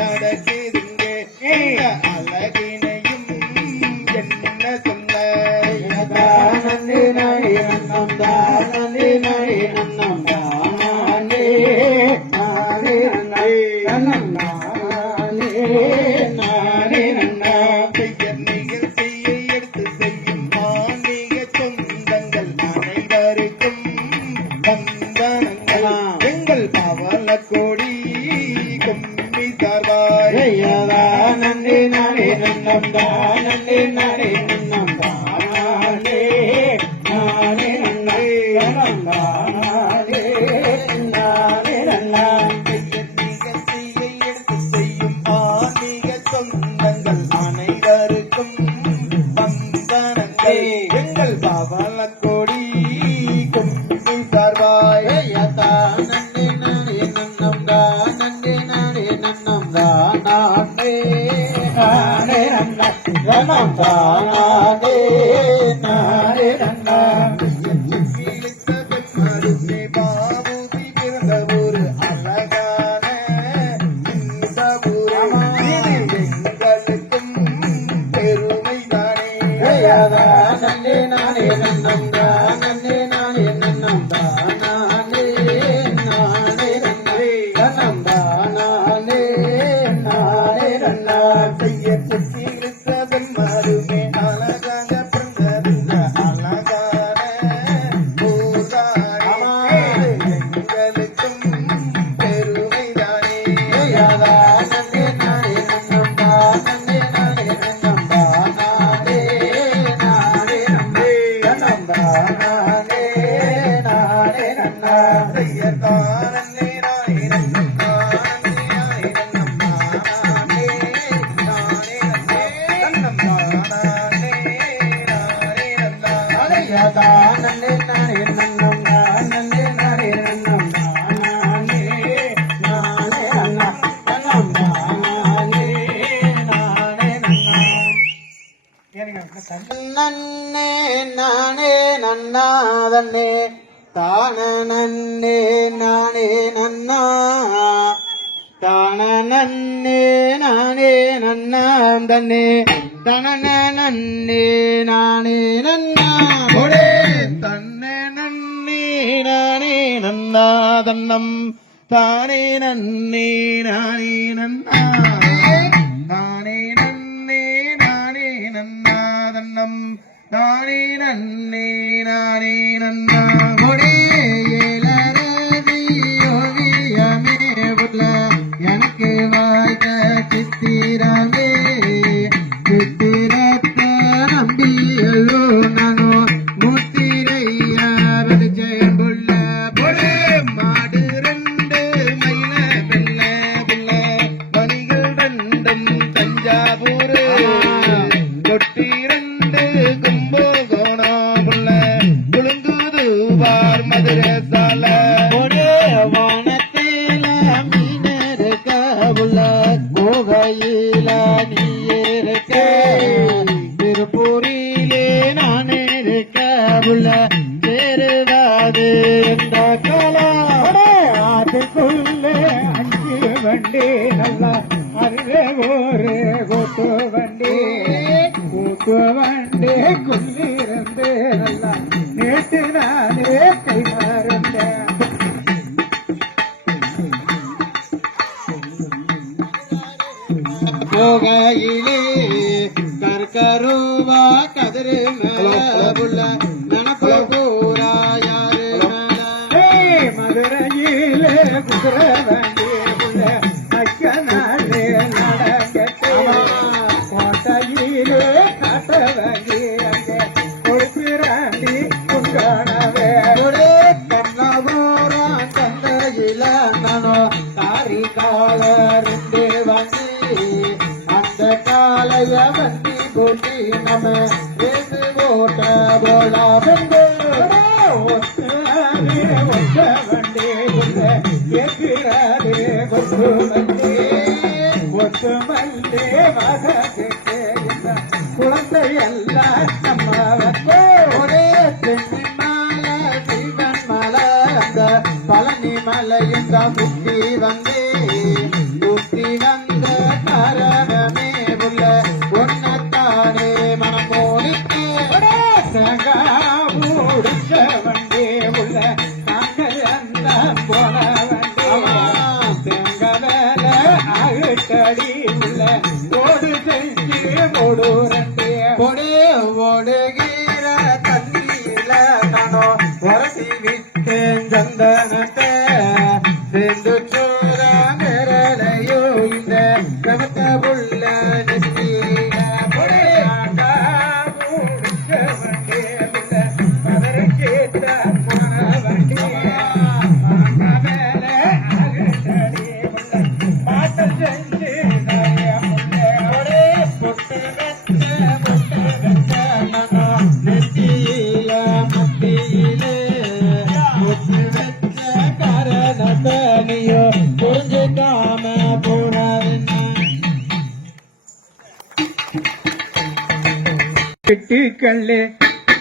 நடக்குதுங்கே இந்த அழகினையும் என்ன சொல்ல தானே நானே நன்னம் தானே நானே நன்னம் தானே நானே நன்னே நன்னம் தானே நானே நன்னா பெயர் நிகழ்ச்சியை எடுத்து செய்யும் ஆன்மீக சொந்தங்கள் அனைவருக்கும் வந்தனங்கள் எங்கள் பவள கொடி கும்மி சார்பாய் நன்னே நானே நன்னம் தானே நானே நன்னம் தானே நானே நன்னே நன்னம் தானே நானே நன்னா பெயர் நிகழ்ச்சியை எடுத்து செய்யும் ஆன்மீக சொந்தங்கள் அனைவருக்கும் வந்தனங்கள் எங்கள் பவள கொடி கும்மி சார்பாய் நன்னே நானே நன்னம் தானே நானே நன்னம் தானே நானே நன்னா நன்னம் தானே நானே நன்னா மருந்தே பாபுதி பிறந்த ஒரு அழகான இந்த ஊரே எங்களுக்கும் பெருமை தானே நன்னே நானே நன்னம் தானே நானே நன்னம் தானே நானே நன்னே நன்னம் தானே நானே நன்னா செய்ய சுத்தி மருமே நன்னே நானே நன்னாதன்னே தான நன்னே நானே நன்னா தான நன்னே நானே நன்னாம் தன்னே தனன நன்னே நானே நன்னா ஒரே தன்னே நன்னே நானே நன்னா தன்னம் தானே நன்னே நானே நன்னா தானே நன்னே நானே நன்னா தன்னம் தானே நன்னே நானே நன்னா ஒரே ஏலரதி ஓவியமே புல்ல எனக்கு வாய்த்த சித்திரமே சித்திரத்த நம்பியல்லோ நானோ முத்திரைய வெளிச்சம் புல்ல பொழு மாடு ரெண்டு மயில வெள்ள புல்ல மணிகள் ரெண்டும் தஞ்சாவூர் கொட்டி ரெண்டு கும்பகோணா புல்ல குழுங்குதுவார் மதுரை சால ஒரே வானத்தில மீனருக்க புல்ல கோகையில நீ இருக்க திருப்பூரிலே நான் இருக்க புல்ல சேருவாது என்ற காலா ஆட்டுக்குள்ளே அஞ்சு வண்டி நல்லா அருகே ஒரு கூட்டு வண்டி குள்ளிருந்து நல்லா நேற்று நானே கை மாறுந்தேன் போகையிலே கற்கருவா கதிரு மேல நனப்பு கூறா யாரு மதுரையிலே குதிரை வண்டி உள்ள அக்கனாலே நடக்கட்டே கோட்டையிலே காட்ட வண்டி அங்கே கொடுக்கிறாண்டி குண்டானவே கண்ணபூரா சந்தையில நானோ தாரி கால ரெண்டு வண்டி அந்த காலைய வண்டி கூட்டி நம்ம பேசு ஓட்ட போலா வெண்டு ஒத்த வண்டி உள்ள கேட்கிறாரே கொத்து வண்டி ஒத்து மல்லே மக கேட்டு குழந்தை எல்லாம் நம்ம வந்து ஒரே தென்னை மலை சீவன் மலை அந்த பழனி மலையும் தான் சுற்றி வந்து சுற்றி வந்த காரணமே உள்ள ஒன்னத்தானே மனம் போலிக்கு முடிச்ச வண்டி உள்ள நாங்கள் அந்த போன வண்டி தேங்க வேலை அழுத்தடி உள்ள ஓடு செஞ்சு ஓடு ரெண்டு கொடி ஓடுகிற தண்ணியில நானோ உரசி விட்டேன் சந்தனத்தை சேர்ந்து சோற நிரலையோ இந்த கவத்த புள்ள நெத்தியில முடிச்ச வண்டி உள்ள கதறு கேட்ட போன வண்டி வேலை அழுத்தடி உள்ள பாட்டு செஞ்சு பொட்டு வெச்ச மனோ நெத்தியில மத்தியில பொட்டு வெச்ச காரணத்தனியோ புரிஞ்சுக்காம போறாருன்னா சிட்டுக்கல்லு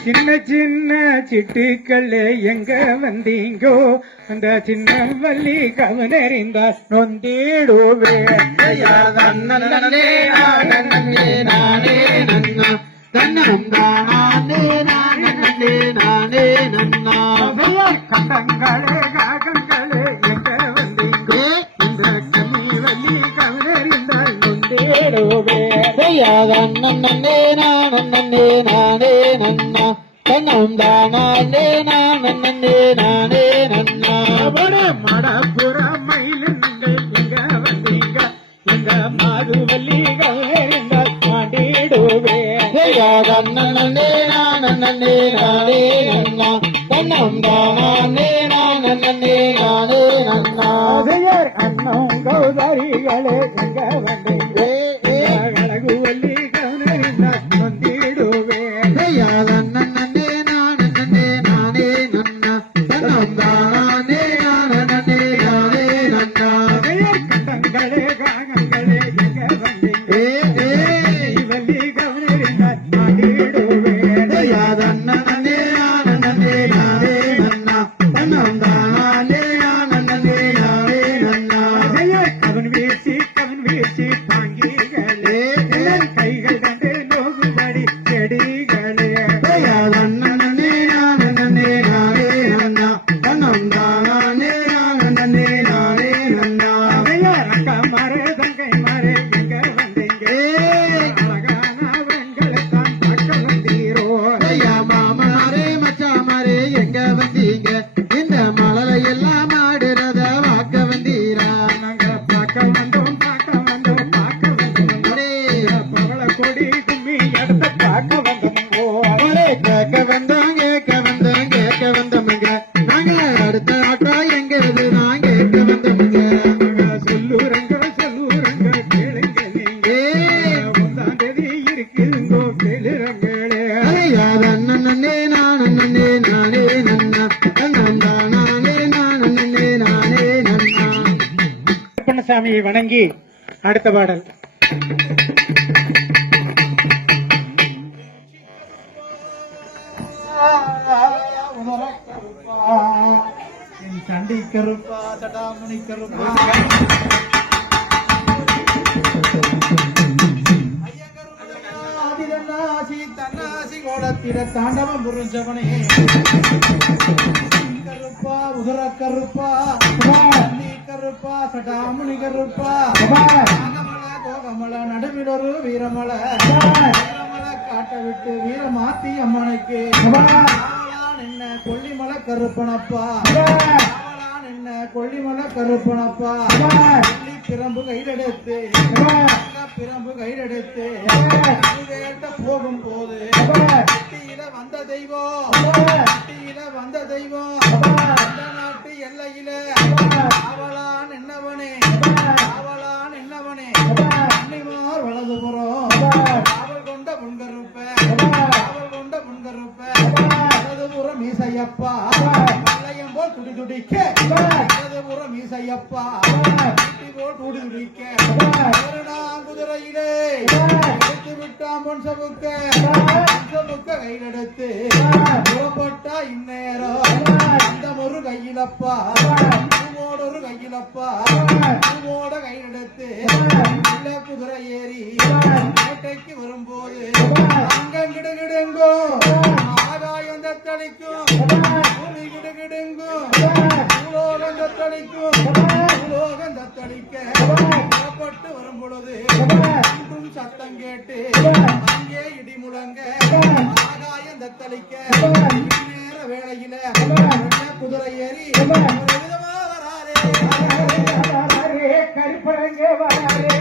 சின்ன சின்ன சிட்டுக்கல்லு எங்க வந்தீங்கோ அந்த சின்ன வள்ளி கவனறிந்தா நொந்திடுவே நன்னே நானே நானே நன்னா தன்னம் தானே நானே நானே நன்னா கண்டங்களே காகங்களே எங்க வந்தீங்கோ இந்த கம்மி வள்ளி கவனறிந்தா நொந்திடுவே நன்னே நானே நானே நன்னா தன்னம் தானே நானே நானே நன்னா மடப்புற மயிலுங்கள் எங்க வந்தீங்க எங்க மாதுவல்லி கவனறிந்தால் மாண்டிடுவே நன்னே நானே நானே நன்னா தன்னம் தானே நானே நானே நன்னா அதையார் அண்ணம் கௌதாரிகளே எங்க வந்தீங்க அழகு வள்ளி கவனறிந்தால் நொந்திடுவே நன்னே நானே நானே நன்னா தன்னம் தானே நானே நானே நன்னா கண்டங்களே காகங்களே எங்க வந்தீங்க வள்ளி கவனறிந்தால் மாண்டிடுவே நன்னே நானே நானே நன்னா நன்னா நானே நானே நானே நன்னா. கருப்பண்ணசாமியை வணங்கி அடுத்த பாடல். சண்டி கருப்பா சடாமுனி கருப்பா ஆதிதன்னாசி தன்னாசி கோலத்திர தாண்டவம் புரிஞ்சவனே கருப்பா உதர கருப்பா சண்டி கருப்பா சடாமுனி கருப்பா கோகமல நடுவிலொரு வீரமல வீரமல காட்ட விட்டு வீரமாத்தி அம்மனுக்கு என்ன கொல்லிமலை கருப்பனப்பா என்ன கொல்லிமலை கருப்பனப்பா கொல்லி பிரம்பு கையிலெடுத்து பிரம்பு கையிலெடுத்து வேட்ட போகும் போது கட்டியில வந்த தெய்வம் கட்டியில வந்த தெய்வம் அந்த நாட்டு எல்லையில அவளான் என்னவனே அவளான் என்னவனே கன்னிமார் வலதுபுறம் அவள் கொண்ட புன்கருப்ப அவள் கொண்ட புன்கருப்ப வலதுபுறம் மீசையப்பா பள்ளையம் போல் துடி துடிக்க வலதுபுறம் மீசையப்பா போல் துடி துடிக்க குதிரையிலே எடுத்து விட்டான் பொன் சமுக்க கையிலெடுத்து புறப்பட்டா இந்நேரம் அந்த ஒரு கையிலப்பா ஒரு கையிலப்பா பூவோட கையிலெடுத்து குதிரை ஏறி வேட்டைக்கு வரும்போது அங்கம் கிடுகிடுங்கோ ஆகாயம் தத்தளிக்கும் பூமி கிடுகிடுங்கும் பூலோகம் தத்தளிக்கும் பூலோகம் தத்தளிக்க புறப்பட்டு வரும் பொழுது சத்தம் கேட்டு அங்கே இடி முழங்க ஆகாயம் தத்தளிக்க நேர வேளையில குதிரை ஏறி விதமா வராரே கருப்பரங்க வராரே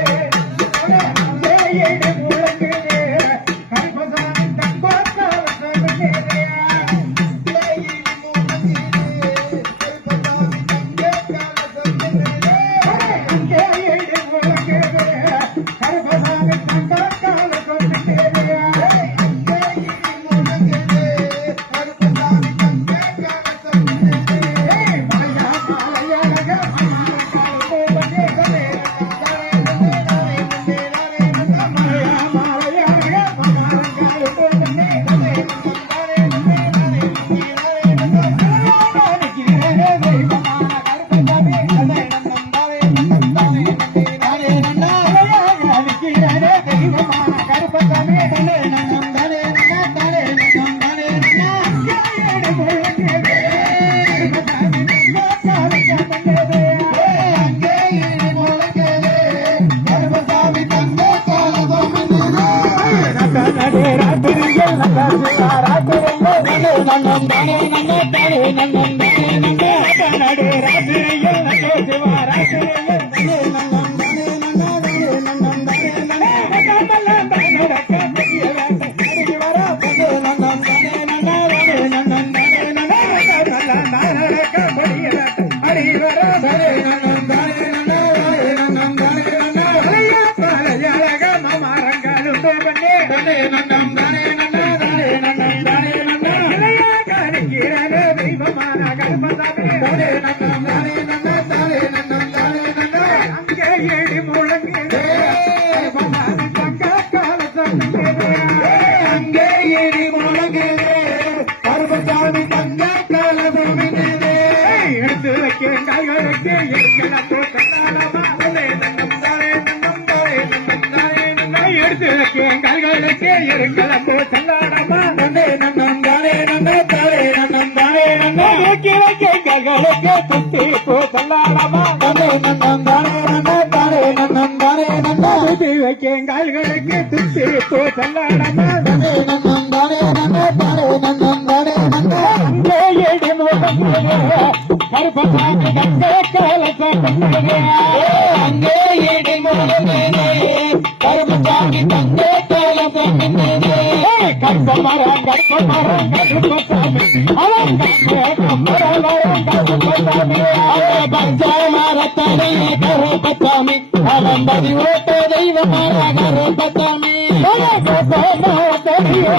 Bye. அவன் பதிவோட்ட தெய்வமான கருப்பசாமி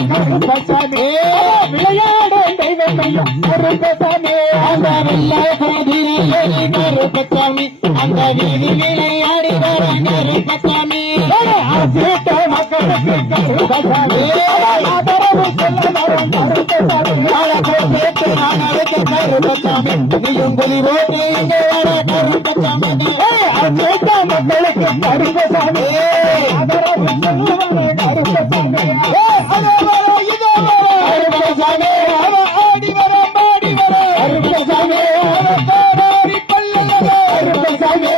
கருப்பசாமி விளையாடும் தெய்வம் கருப்பசாமி அந்த வில்லை கோதிரை கருப்பசாமி அந்த வீதி விளையாடி வர கருப்பசாமி மக்களுக்கு கருப்பசாமி ஆதரவு சொல்ல வரும் கருப்பசாமி நீயும் புலி போட்டு இங்கே வர கருப்பசாமி மக்களுக்கு கருப்பசாமி ஆதரவு சொல்ல வரும் கருப்பசாமி கருப்பசாமி ஆடி வர பாடி வர கருப்பசாமி கோடாரி பல்லக கருப்பசாமி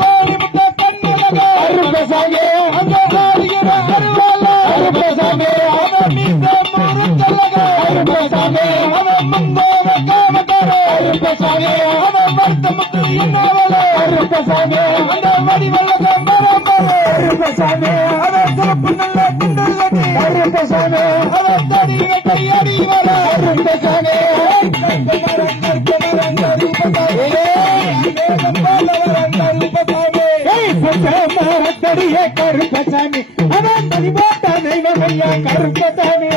கோடி முட்ட கண்ணக கருப்பசாமி அந்த ஆடிகிற அருவால கருப்பசாமி அவன் மீச மறுத்தலக கருப்பசாமி அவன் முன்போவ காமக்கார கருப்பசாமி அவன் வர்த்தமுக்கு என்னவல கருப்பசாமி அந்த வடிவல்லக மரமர கருப்பசாமி அவன் சிறப்பு நல்ல குண்டலதி கருப்பசாமி அவன் தடி வெட்டி அடி வர கருப்பசாமி கருப்பசாமி அவன் மதிபோட்ட தெய்வமையா கருப்பசாமி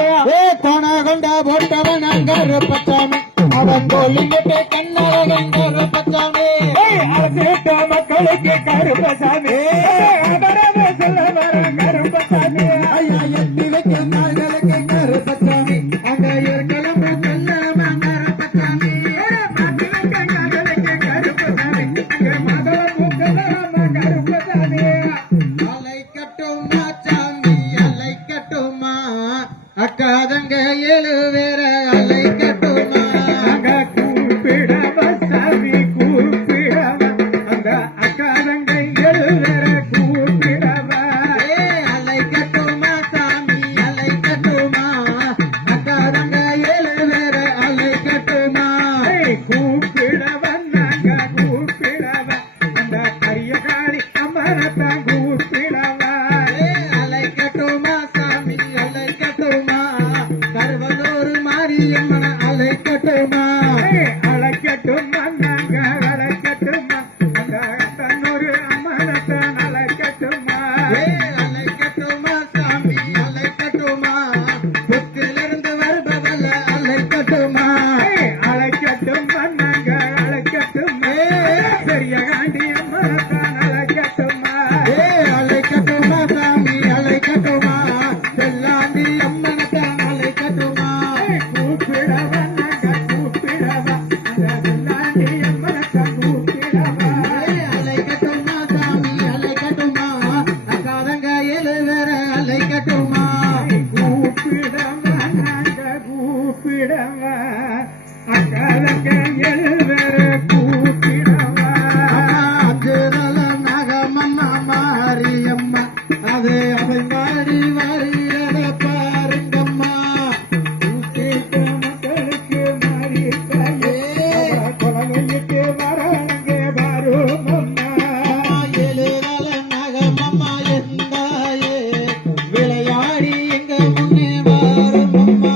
கோண கொண்ட போட்டவன் கருப்பசாமி அவன் கோலி முட்டை கண்ணழகன் கருப்பசாமி அரசேட்ட மக்களுக்கு கருப்பசாமி அதரவு சொல்ல வர கருப்பசாமி ஐயா எட்டி வைக்கும் நாள்களுக்கு கருப்பசாமி அங்க இருக்கலாம் கல்லம கருப்பசாமி மாட்டி வைக்க நாள்களுக்கு கருப்பசாமி அங்க மகள பூக்கலாம கருப்பசாமி அலை கட்டுமா சாமி அலை கட்டுமா அக்காதங்க எழுவேற அலை கட்டுமா அங்க கூப்பிடவ சாமி கூப்பிடவ அந்த அக்காதங்க எழுவேற கூப்பிடவ அலை கட்டுமா சாமி அலை கட்டுமா அக்காதங்க எழுவேற அலை கட்டுமா கூப்பிடவ நாங்க கூப்பிடவ அந்த கரியகாரி அமரத்தான் கூப்பிடவ அலை கட்டுமா சாமி அலை கட்டுமா சர்வதோரு மாரியம்மன அலை கட்டுமா அழைக்கட்டுமா நாங்க அழைக்கட்டுமா அந்த தன்னொரு அமரத்தான் அழைக்கட்டுமா அழைக்கட்டுமா சாமி அழைக்கட்டுமா புத்திலிருந்து வருபவல்ல அழைக்கட்டுமா அழைக்கட்டுமா நாங்க அழைக்கட்டுமா பெரிய காண்டி அமரத்தான் அழைக்கட்டுமா அழைக்கட்டுமா சாமி அழைக்கட்டுமா செல்லாண்டி அம்மனத்தான் அழைக்கட்டுமா கூப்பிடவ நாங்க கூப்பிடவ அந்த செல்லாண்டி அம்மனத்தான் கூப்பிடவ அழைக்கட்டுமா சாமி அழைக்கட்டுமா அக்காதங்க எழுவேற அழைக்கட்டுமா கூப்பிடவ நாங்க கூப்பிடவ அக்காதங்க எழுவேற கூப்பிடவ அஞ்சுதல நாகமம்மா மாரியம்மா அது அவை மாறி மாறியத பாருங்கம்மா கேட்ட மக்களுக்கு மாறி குழந்தைக்கு வராங்க பாருமம்மா எழுதல நாகமம்மா எந்தாயே விளையாடி எங்க முன்னே வாருமம்மா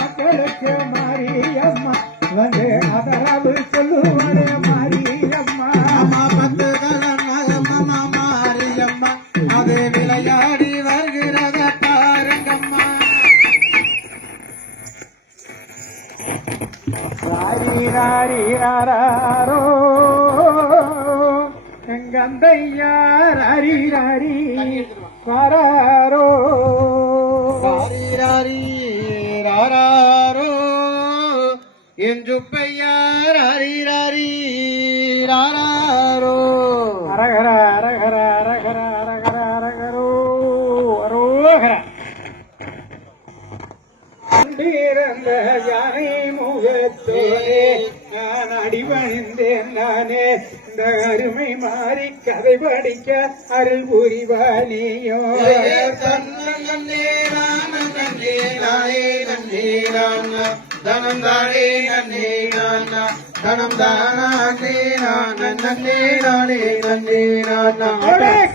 மக்களுக்கு மாரியம்மா வந்து அதரவு சொல்லுவாரு மாரியம்மா பத்து நாகமம்மா மாரியம்மா அது விளையாடி வருகிறத பாருங்கம்மா ராரோ எங்கந்தையார் அரிராரி வராரோ ராரோ என்று பெய்யார் அரிராரி ராரோ அரகர அரகர அரகர அரகர அரகரோ அரோகர கண்டிருந்த யானை முகத்தோனே நான் அடிபணிந்தேன் நானே இந்த அருமை மாறி கதை படிக்க அருள் புரிவானியோ நன்னே நானே நன்னே தனம் தானே நன்னே தனம் தானே நன்னே நன்னே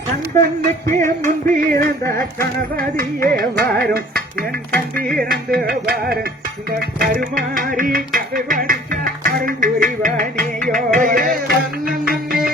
கந்தனுக்கு முன்பிருந்த கணபதியே வாரும் என் கண்டிருந்து வாரும் இந்த கருமாறி கதை படிக்க அருள் புரிவானியோ நன்னே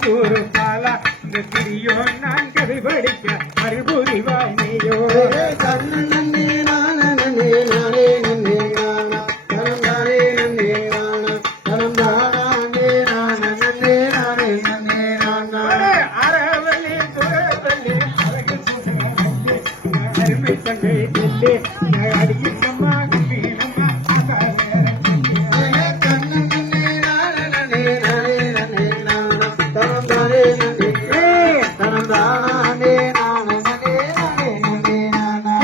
கூறு பாலா இந்த திரியோ நான் கதை படிக்க மறுபுரிவாய் நீயோ தன்ன நன்னே நான நன்னே நானே நன்னே நானா தனம் தானே நன்னே நானா தனம் தானே நான நன்னே நானே நன்னே நானா அறவல்லி துறவல்லி அழகு சுடவல்லி அருமை தங்கை தில்லே அடிக்கம்மா கம்பீரம்மா தன்ன நன்னே நான நன்னே நானே நன்னே நானா தனம் தானே நன்னே தனம் தானே நான நன்னே நானே நன்னே நானா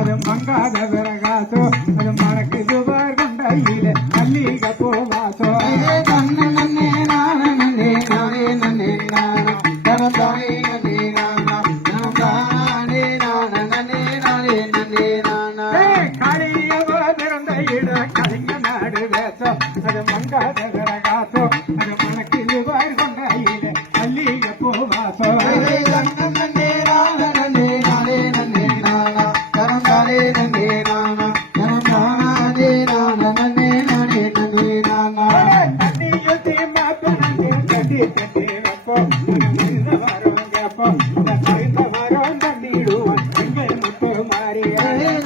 அது மங்காத விறகாசோ அது மணக்கு சுவர் கொண்டையில மல்லிகை போவாசோ தன்ன நன்னே நான நன்னே நானே நன்னே நானா தனம் தானே நன்னே நானா தனம் தானே நான நன்னே நானே நன்னே நானா காளியவோ பிறந்த இட கலிங்க நாடு வேசோ அது மங்காத விறகாசோ அது மணக்கு சுவர் கொண்டையில மல்லிகை போவாசோ தன்ன நன்னே நான நன்னே நானே நன்னே நானா தனம் தானே நன்னே நானா தனம் தானே நான நன்னே நானே நன்னே நானா தண்ணியுத்தி மாப்பிளந்து கட்டி கட்டி வைப்போம் வரோம் கேப்போம் வரோம் தண்ணிடுவோம் எங்கள் முத்து மாறிய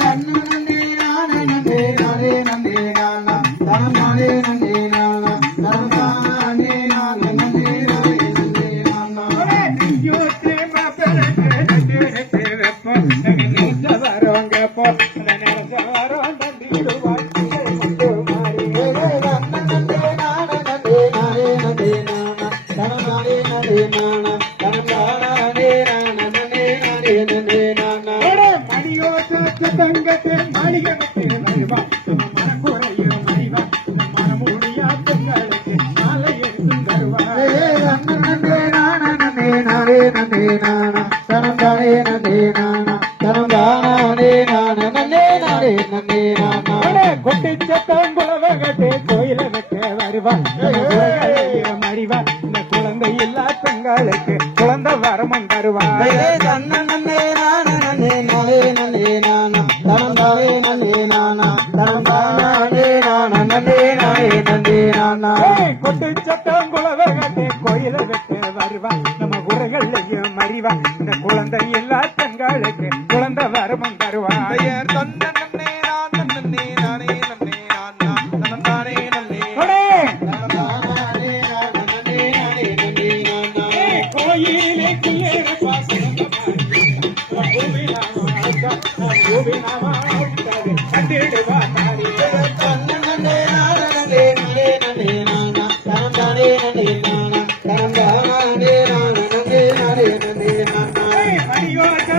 தன்ன நன்னே நான நன்னே நானே நன்னே நானா தனம் தானே நன்னே நானா தனம் தானே நான நன்னே நானே நன்னே நானா யூத்தி மாப்பிளந்து கட்டி கட்டி வைப்போம் வரோம் கேப்போம் வரோம் தண்ணிடுவோம் எங்கள் முத்து மாறிய தன்ன நன்னே நான நன்னே நானே நன்னே நானா தனம் தானே நன்னே நானா தனம் தானே நான நன்னே நானே நன்னே நானா மணியோ தங்கத்தை மாளிகை விட்டு வருவா மனக்குறையும் மணிவா மனமுடியா பெண்களுக்கு மாலை எடுத்தும் தருவா தன்ன நன்னே நான நன்னே நானே நன்னே நானா தனம் தானே நன்னே நானா தனம் தானே நான நன்னே நானே நன்னே நானா கொட்டி சத்தம் குலவ கட்டு கோயில வைக்க வருவா மறிவா இந்த குழந்தை இல்லா பெண்களுக்கு குழந்தை வரமன் தருவா தன்ன நன்னே நான நன்னே நானே நன்னே நானா தனம் தானே நன்னே நானா தனம் தானே நான நன்னே நானே நன்னே நானா கொட்டு சத்தம் குலவ கட்டு கோயில வைக்க வருவா நம்ம குறைகள்லையும் மறிவா இந்த குழந்தை இல்லா பெண்களுக்கு குழந்தை வரமன் தருவா தன்ன நன்னே நான நன்னே நானே நன்னே நானா தனம் தானே நன்னே கொடே. தனம் தானே நான நன்னே நானே நன்னே நானா கோயிலே குள்ளேற பாசனம் கண்டிடுவா தன்ன நன்னே நான நன்னே நானே நன்னே நானா தனம் தானே நன்னே நானா தனம் தானே நான நன்னே நானே நன்னே நானா மணியோட்ட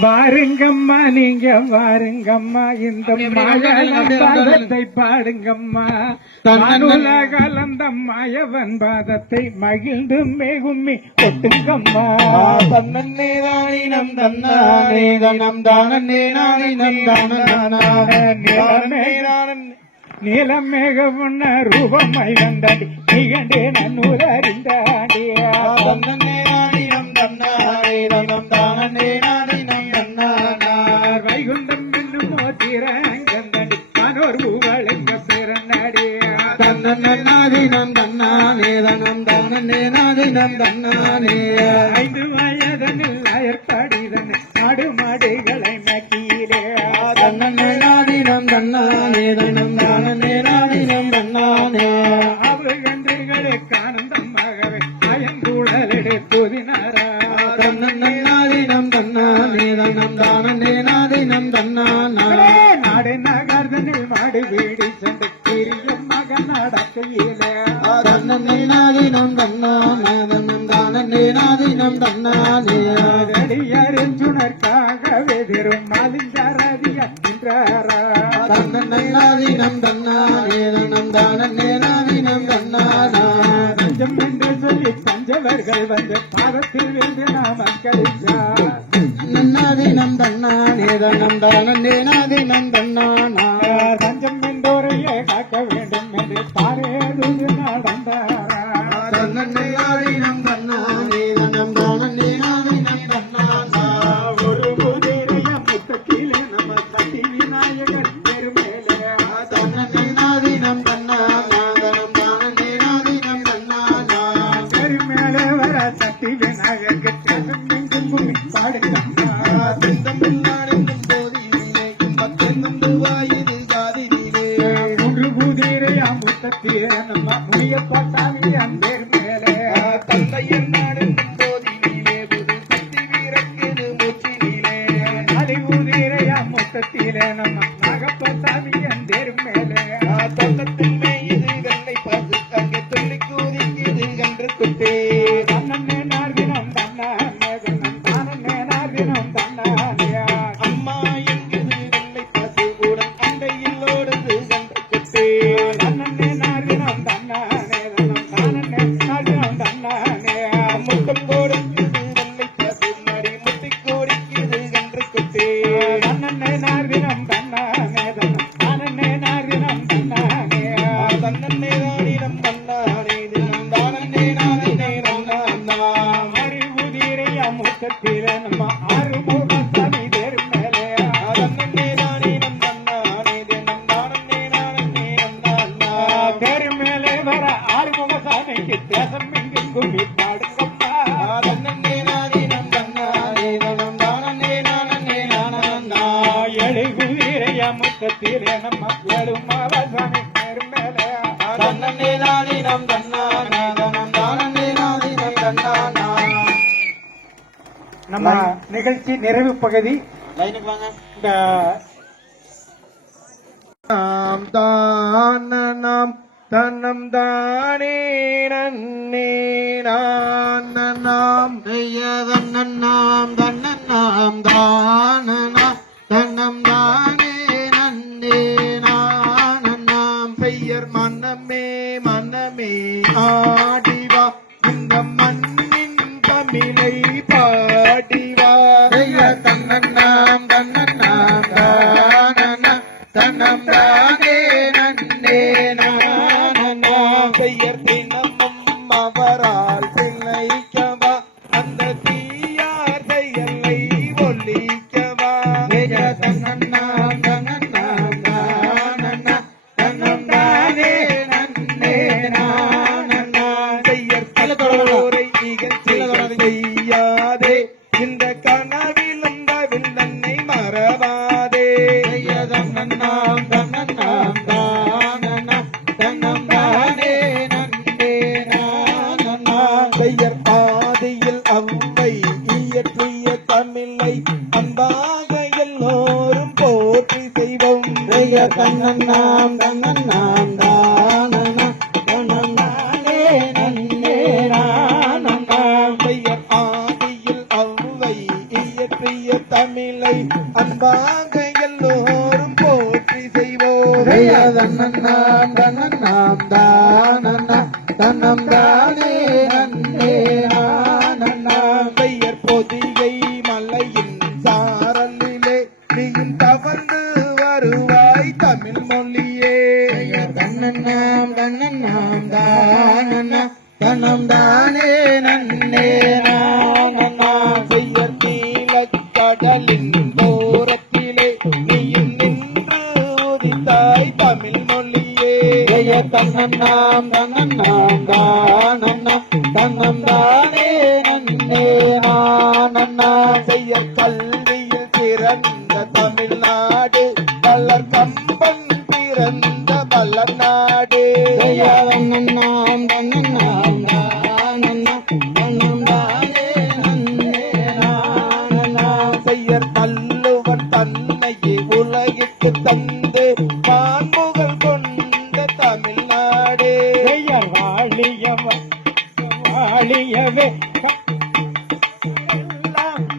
வாருங்கம்மா நீங்க வாருங்கம்மா இந்த மாயத்தை பாடுங்கம்மா தானுல கலந்த மாயவன் பாதத்தை மகிழ்ந்து மேகும்மி கொட்டுங்கம்மா தன்னே தானினம் தன்னானே தனம் தானே நானினம் தானே நீலமேக உன்ன ரூபமாய் வந்தாடி நிகண்டே நன்னூர் அறிந்தாண்டியா தன்னே தானினம் தன்னானே தனம் தானே நானினம் தன்னானார் வைகுண்டம் என்னும் மோதிரங்கந்தடி மனோர் பூவளைங்க பிறந்தாடியா தன்னநாதினம் தன்னானே தனம் தானே நாதினம் தன்னானே 5 வயதனில் அயற்பாடிதன் நாடு மாடுகளை நக்கீரே தன்னநாதினம் தன்னானே தனம் தானே நாதினம் தன்னானே அவர்களுக்கு ஆனந்தமாகவே அயங்கூடலிடை போதினாரா தன்னநாதினம் தன்னானே தனம் தானே நாதினம் தன்னானா நாடு நகர்தனில் மாடு வீடி சென்று திரியும் மகன் நடக்கையிலே தன்னநாதினம் தன்னானே தனம் தானே நாதினம் தன்னானே அடியறிஞ்சுணர்க்காகவே வெறும் மலிஞ்சாரதியா என்றாரா தன்னநாதினம் தன்னானே தனம் தானே நாதினம் தன்னானா தஞ்சம் என்று சொல்லி தஞ்சவர்கள் வந்து பாதத்தில் விழுந்து நாமம் கழிச்சார் நன்னாதினம் தன்னானே தனம் தானே நாதினம் தன்னானா தஞ்சம் என்றோரையே காக்க வேண்டும் என்று பாரேது நடந்தாரா தன்னநாதினம் தன்னானே தனம் தானே நாதினம் தன்னானா ஒரு குதிரைய முத்தத்திலே நம்ம சக்தி விநாயகர் பெருமேலே தன்னநாதினம் தன்னானா தனம் தானே நாதினம் தன்னானா பெருமேலே வர சக்தி விநாயகர் பாடுங்கம்மா செந்தமிழ்நாடென்னும் போதினிலே கும்பத்தென்னும் துவாயினில் காதினிலே மூன்று குதிரையா முத்தத்திலே நம்ம முடியப்பட்டாமி அன்பேர் மேலே தந்தையன் நாடென்னும் போதினிலே புது சக்தி வீரக்கெது மூச்சினிலே நாளை குதிரையா முத்தத்திலே நம்ம நாகப்பட்டாமி அன்பேர் மேலே தந்தத்தின் மேயுது வெள்ளை பாசு அங்கே துள்ளி கூதிக்குது கன்று குட்டே தன்னே நார்தினம் தன்னானே தானே நார்தினம் தன்னானே அம்மா எங்குது வெள்ளை பாசு கூட அண்டையில் ஓடுது கன்று குட்டே தன்னே நார்தினம் தன்னானே தானே நார்தினம் தன்னானே முத்தம் கொடுக்குது வெள்ளை பாசு மடி முட்டி கோடிக்குது கன்று குட்டே தன்னே நார்தினம் தன்னானே தானே நார்தினம் தன்னானே தன்னே தானிடம் தன்னானே தினம் தானே நானே நன்னா அறிவுதிரையா முத்தத்திலே நம்ம ஆறுமுக சாமி தேர் மேலே தன்னே தானிடம் தன்னானே தினம் தானே நானே நன்னா தேர் மேலே வர ஆறுமுக சாமிக்கு தேசம் எங்கும் கும்மி பாடுங்கம்மா தன்னே தானிடம் தன்னானே தினம் தானே நானே நன்னா எழுகுதிரையா முத்தத்திலே நம்ம ஏழுமாவ சாமி தேர் மேலே தன்னே தானிடம் தன்னானே தினம் தானே நாதினம் தன்னானா நம்ம நிகழ்ச்சி நிறைவு பகுதி லைனுக்கு வாங்க இந்த நாம் தானம் தன்னம் தானே நன்னே நாம் தன்னன்னாம் தன்னன்னாம் தானனா தன்னம் தானே நன்னே நானன்னாம் பெயர் மனமே மனமே ஆடிவா இந்த மண்ணின் தமிழை பாடிவா தன்னன்னாம் தன்னன்னாம் தானனா தன்னம் தானே நன்னே நானன்னாம் பெயர் தினமும் அவரால் பிழைக்கவா அந்த தீயார் செயலை ஒலிக்கவா தன்னன்னாம் தன்னன்னாம் தானனா தன்னம் தானே நன்னே நானன்னாம் பெயர் தோரை இகழ்ச்சிகள் செய்யாதே இந்த கனவிலும் தன்னை மறவாதே தன்னன்னாம் தன்னன்னாம் தானனா தன்னம் தானே நன்னே நானன்னாம் பெயர் ஆதியில் அவ்வை இயற்றிய தமிழை அன்பாக எல்லோரும் போற்றி செய்வோம் தன்னன்னாம் தன்னன்னாம் தானனா தன்னம் தானே நன்னே நானன்னாம் பெயர் ஆதியில் அவ்வை இயற்றிய தூய தமிழை அன்பாக எல்லோரும் போற்றி செய்வோம். தன்னன்னாம் தன்னன்னாம் தானன்னா தன்னம் தானே நன்னே நானன்னாம் பெயர் பொதிகை மலையின் சாரலிலே நீயும் தவழ்ந்து வருவாய் தமிழ் மொழியே. தன்னன்னாம் தன்னன்னாம் தானன்னா தன்னம் தானே நன்னே நானன்னாம் பெயர் நீலக் கடலின் தோரத்திலே நீயும் நின்று உதித்தாய் தமிழ் மொழியே. தன்னன்னாம் தன்னன்னாம் தானன்னா தன்னம் தானே நன்னே நானன்னாம் பெயர் கல்வியில் சிறந்த தமிழ்நாடு வளர் கம்பன் பிறந்த வளநாடு. தன்னன்னாம் தன்னன்னாம் தானன்னா தன்னம் தானே நன்னே நானன்னாம் பெயர் வள்ளுவன் தன்னையே உலகிற்கு தந்து பான்புகள் கொண்ட தமிழ்நாடு. வாழியவே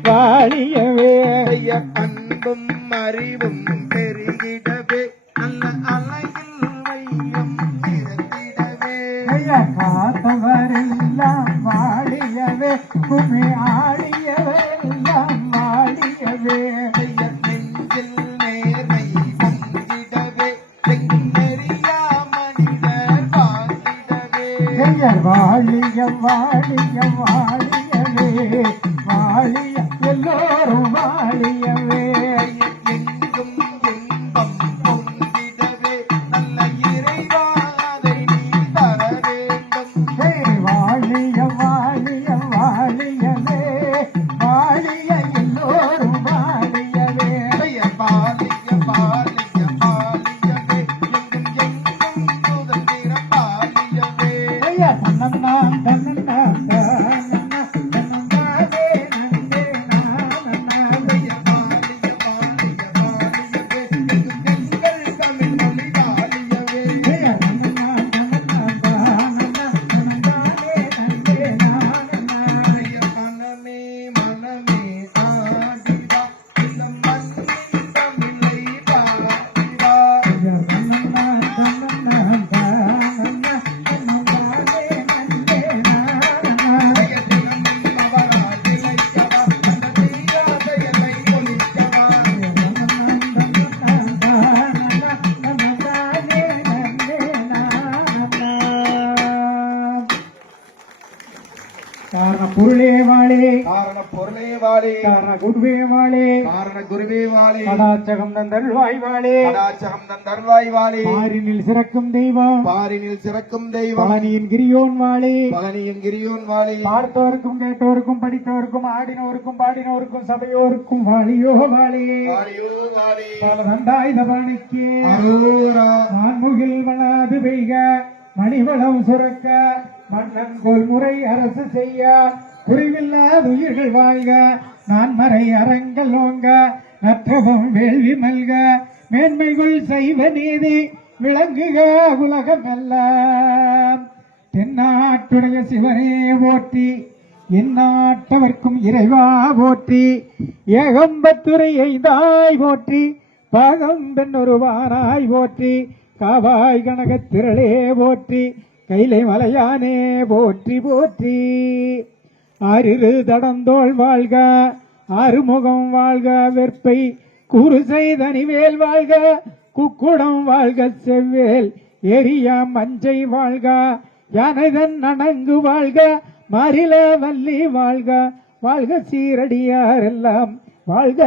வாழியவே பெயர் அன்பும் அறிவும் பெருகிடவே நல்ல அழகில் வையம் திறந்திடவே. காத்தவரெல்லாம் வாழியவே குமி ஆழியவே எல்லாம் வாழியவே பெயர் நெஞ்சில் நேர்மை பொங்கிடவே எங்கும் நெறியா மனிதர் வாழ்ந்திடவே. வாழிய வாழிய வாழியவே வாழிய எல்லோரும் வாழியவே எங்கும் இன்பம் பொங்கிடவே நல்ல இறைவா அதை நீ தர வேண்டும். வாழிய வாழிய வாழியவே வாழிய எல்லோரும் வாழியவே பெயர் பாலிய பாலிய பாலியவே எங்கும் சுதந்திரம் பாலியவே. தன்னன்னாம் தன்னன்னாம் தானன்னா தன்னம் தானே நன்னே நானன்னாம் பெயர் பாலிய பாலிய பாலியவே எங்கும் எங்கள் தமிழ் மொழி பாலியவே. தன்னன்னாம் தன்னன்னாம் தானன்னா தன்னம் தானே நன்னே நானன்னாம் பெயர் மனமே மனமே ஆதிவா இந்த மண்ணின் தமிழை பாடிவா. தன்னன்னாம் தன்னன்னாம் தானன்னா தன்னம் தானே நன்னே நானன்னாம் பெயர் தினமும் அவரால் இழைக்கவா அந்த தீயா செயலை ஒழிக்கவா. காரண பொருளே வாழே காரண பொருளே வாழே காரண குருவே வாழே காரண குருவே வாழே கடாச்சகம் தந்தருள்வாய் வாழே கடாச்சகம் தந்தருள்வாய் வாழே. பாரினில் சிறக்கும் தெய்வம் பாரினில் சிறக்கும் தெய்வம் பழனியின் கிரியோன் வாழே பழனியின் கிரியோன் வாழே. பார்த்தோருக்கும் கேட்டோருக்கும் படித்தோருக்கும் ஆடினோருக்கும் பாடினோருக்கும் சபையோருக்கும் வாழியோ வாழே வாழியோ வாழே. பல தண்டாயுத பாணிக்கு அரோரா நான்முகில் வளாது பெய்க மணிவளம் சுரக்க மன்னன் கொள்முறை அரசு செய்ய குறைவில்லாத உயிர்கள் வாழ்க நான்மறை அறங்கள் ஓங்க நற்றவம் வேள்வி மல்க மேன்மைகள் செய்வ நீதி விளங்குக உலகம் எல்லாம் தென்னாட்டுடைய சிவனே போற்றி எந்நாட்டவர்க்கும் இறைவா போற்றி ஏகம்பத்துரை எய்தாய் போற்றி பாகம் பெண்ணொருவானாய் போற்றி காவாய் கனகத் திரளே போற்றி கைலை மலையானே போற்றி போற்றி ஆறிரு தடந்தோள் வாழ்க ஆறுமுகம் வாழ்க வெற்பை கூறு செய்தனிவேல் வாழ்க குக்குடம் வாழ்க செவ்வேல் எரியா மஞ்சை வாழ்க யானைதன் அணங்கு வாழ்க மாறில வள்ளி வாழ்க வாழ்க சீரடியாரெல்லாம் வாழ்க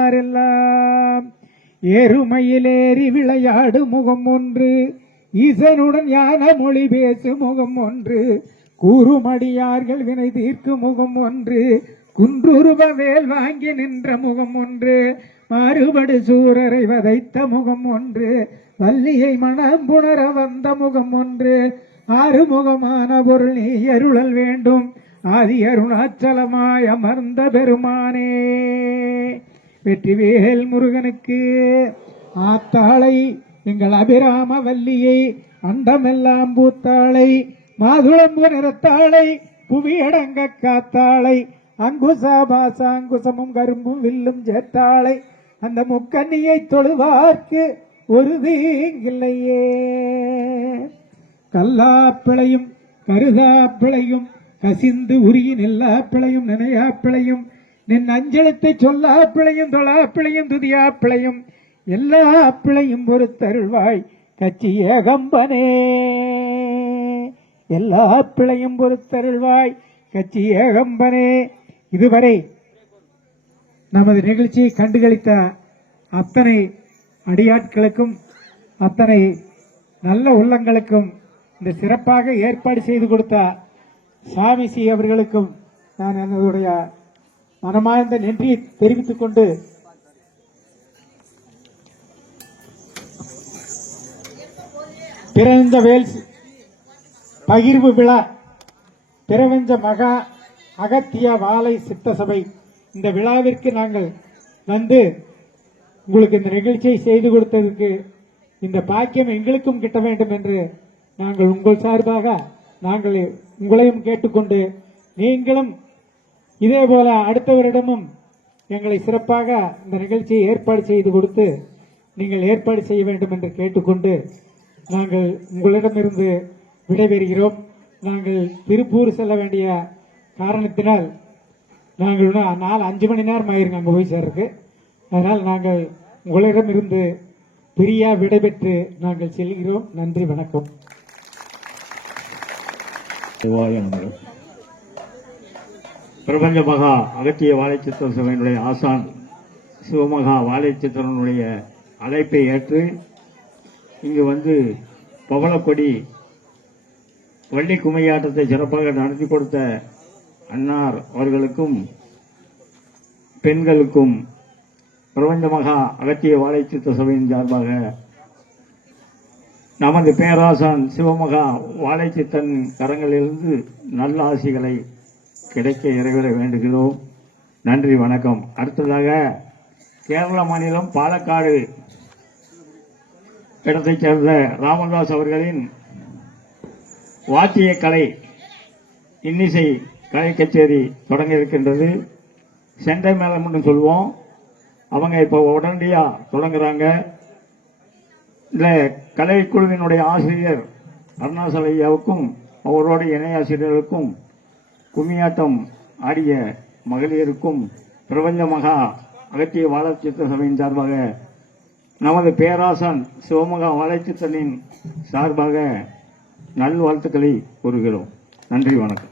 சீரடியாரெல்லாம் ஏறுமையிலேறி விளையாடு முகம் ஒன்று ஈசனுடன் ஞான மொழி பேசு முகம் ஒன்று கூறுமடியார்கள் வினை தீர்க்கும் முகம் ஒன்று குன்றுருவ வேல் வாங்கி நின்ற முகம் ஒன்று மாறுபடு சூரரை வதைத்த முகம் ஒன்று வள்ளியை மனம் புணர வந்த முகம் ஒன்று ஆறுமுகமான பொருள் நீ அருளல் வேண்டும் ஆதி அருணாச்சலமாய் அமர்ந்த பெருமானே வெற்றிவேல் முருகனுக்கு ஆத்தாளை எங்கள் அபிராம வல்லியை அண்டமெல்லாம் பூத்தாளை மாதுளம்பு நிறத்தாளை புவியடங்க காத்தாளை அங்குசமும் கரும்பும் வில்லும் சேத்தாளை அந்த முக்கண்ணியை தொழுவார்க்கு ஒரு தீங்கில்லையே. கல்லாப்பிளையும் கருதாப்பிளையும் கசிந்து உரியின் எல்லா பிழையும் நினையாப்பிளையும் நின் அஞ்சலத்தை சொல்லாப்பிளையும் தொழாப்பிளையும் துதியாப்பிளையும் எல்லா பிழையும் ஒரு தருள்வாய் கச்சி ஏகம்பனே. எல்லா பிழையும் ஒரு தருள்வாய் கச்சி ஏகம்பனே. இதுவரை நமது நிகழ்ச்சியை கண்டுகளித்த அத்தனை அடியாட்களுக்கும் அத்தனை நல்ல உள்ளங்களுக்கும் இந்த சிறப்பாக ஏற்பாடு செய்து கொடுத்த சாமிசி அவர்களுக்கும் நான் என்னுடைய மனமார்ந்த நன்றியை தெரிவித்துக் கொண்டு பிரபஞ்ச வேல்ஸ் பகிர்வு விழா பிரபஞ்ச மகா அகத்திய வாழை சித்த சபை இந்த விழாவிற்கு நாங்கள் வந்து உங்களுக்கு இந்த நிகழ்ச்சியை செய்து கொடுத்ததற்கு இந்த பாக்கியம் எங்களுக்கும் கிட்ட வேண்டும் என்று நாங்கள் உங்கள் சார்பாக நாங்கள் உங்களையும் கேட்டுக்கொண்டு நீங்களும் இதே போல அடுத்தவரிடமும் எங்களை சிறப்பாக இந்த நிகழ்ச்சியை ஏற்பாடு செய்து கொடுத்து நீங்கள் ஏற்பாடு செய்ய வேண்டும் என்று கேட்டுக்கொண்டு நாங்கள் உங்களிடமிருந்து விடைபெறுகிறோம். நாங்கள் திருப்பூர் செல்ல வேண்டிய காரணத்தினால் நாங்கள் 5 மணி நேரம் ஆயிருங்க அங்கே போய் சேர்றதுக்கு. அதனால் நாங்கள் உங்களிடமிருந்து பிரியா விடைபெற்று நாங்கள் செல்கிறோம். நன்றி, வணக்கம். பிரபஞ்ச மகா அகத்திய வாழைச்சித்திர சபையினுடைய ஆசான் சிவமகா வாழைச்சித்திரனுடைய அழைப்பை ஏற்று இங்கு வந்து பவளக்கொடி வள்ளி கும்மையாட்டத்தை சிறப்பாக நடத்தி கொடுத்த அன்னார் அவர்களுக்கும் பெண்களுக்கும் பிரபஞ்ச மகா அகத்திய வாழைச்சித்திர சபையின் சார்பாக நமது பேராசான் சிவமகா வாழைச்சித்தன் கரங்களிலிருந்து நல்ல ஆசிகளை கிடைக்க இறைவர வேண்டுகிறோம். நன்றி, வணக்கம். அடுத்ததாக கேரள மாநிலம் பாலக்காடு இடத்தைச் சேர்ந்த ராமதாஸ் அவர்களின் வாத்திய கலை இன்னிசை கலை கச்சேரி தொடங்க இருக்கின்றது. செண்டை மேளம்னு சொல்லுவோம். அவங்க இப்போ உடனடியா தொடங்குறாங்க. இந்த கலைக்குழுவினுடைய ஆசிரியர் அருணாசல ஐயாவுக்கும் அவரோட இணை ஆசிரியர்களுக்கும் கும்மியாட்டம் ஆடிய மகளிருக்கும் பிரபஞ்ச மகா அகத்திய வாழைச்சித்திர சபையின் சார்பாக நமது பேராசான் சிவமகா வாழைச்சித்தனின் சார்பாக நல்வாழ்த்துக்களை கூறுகிறோம். நன்றி, வணக்கம்.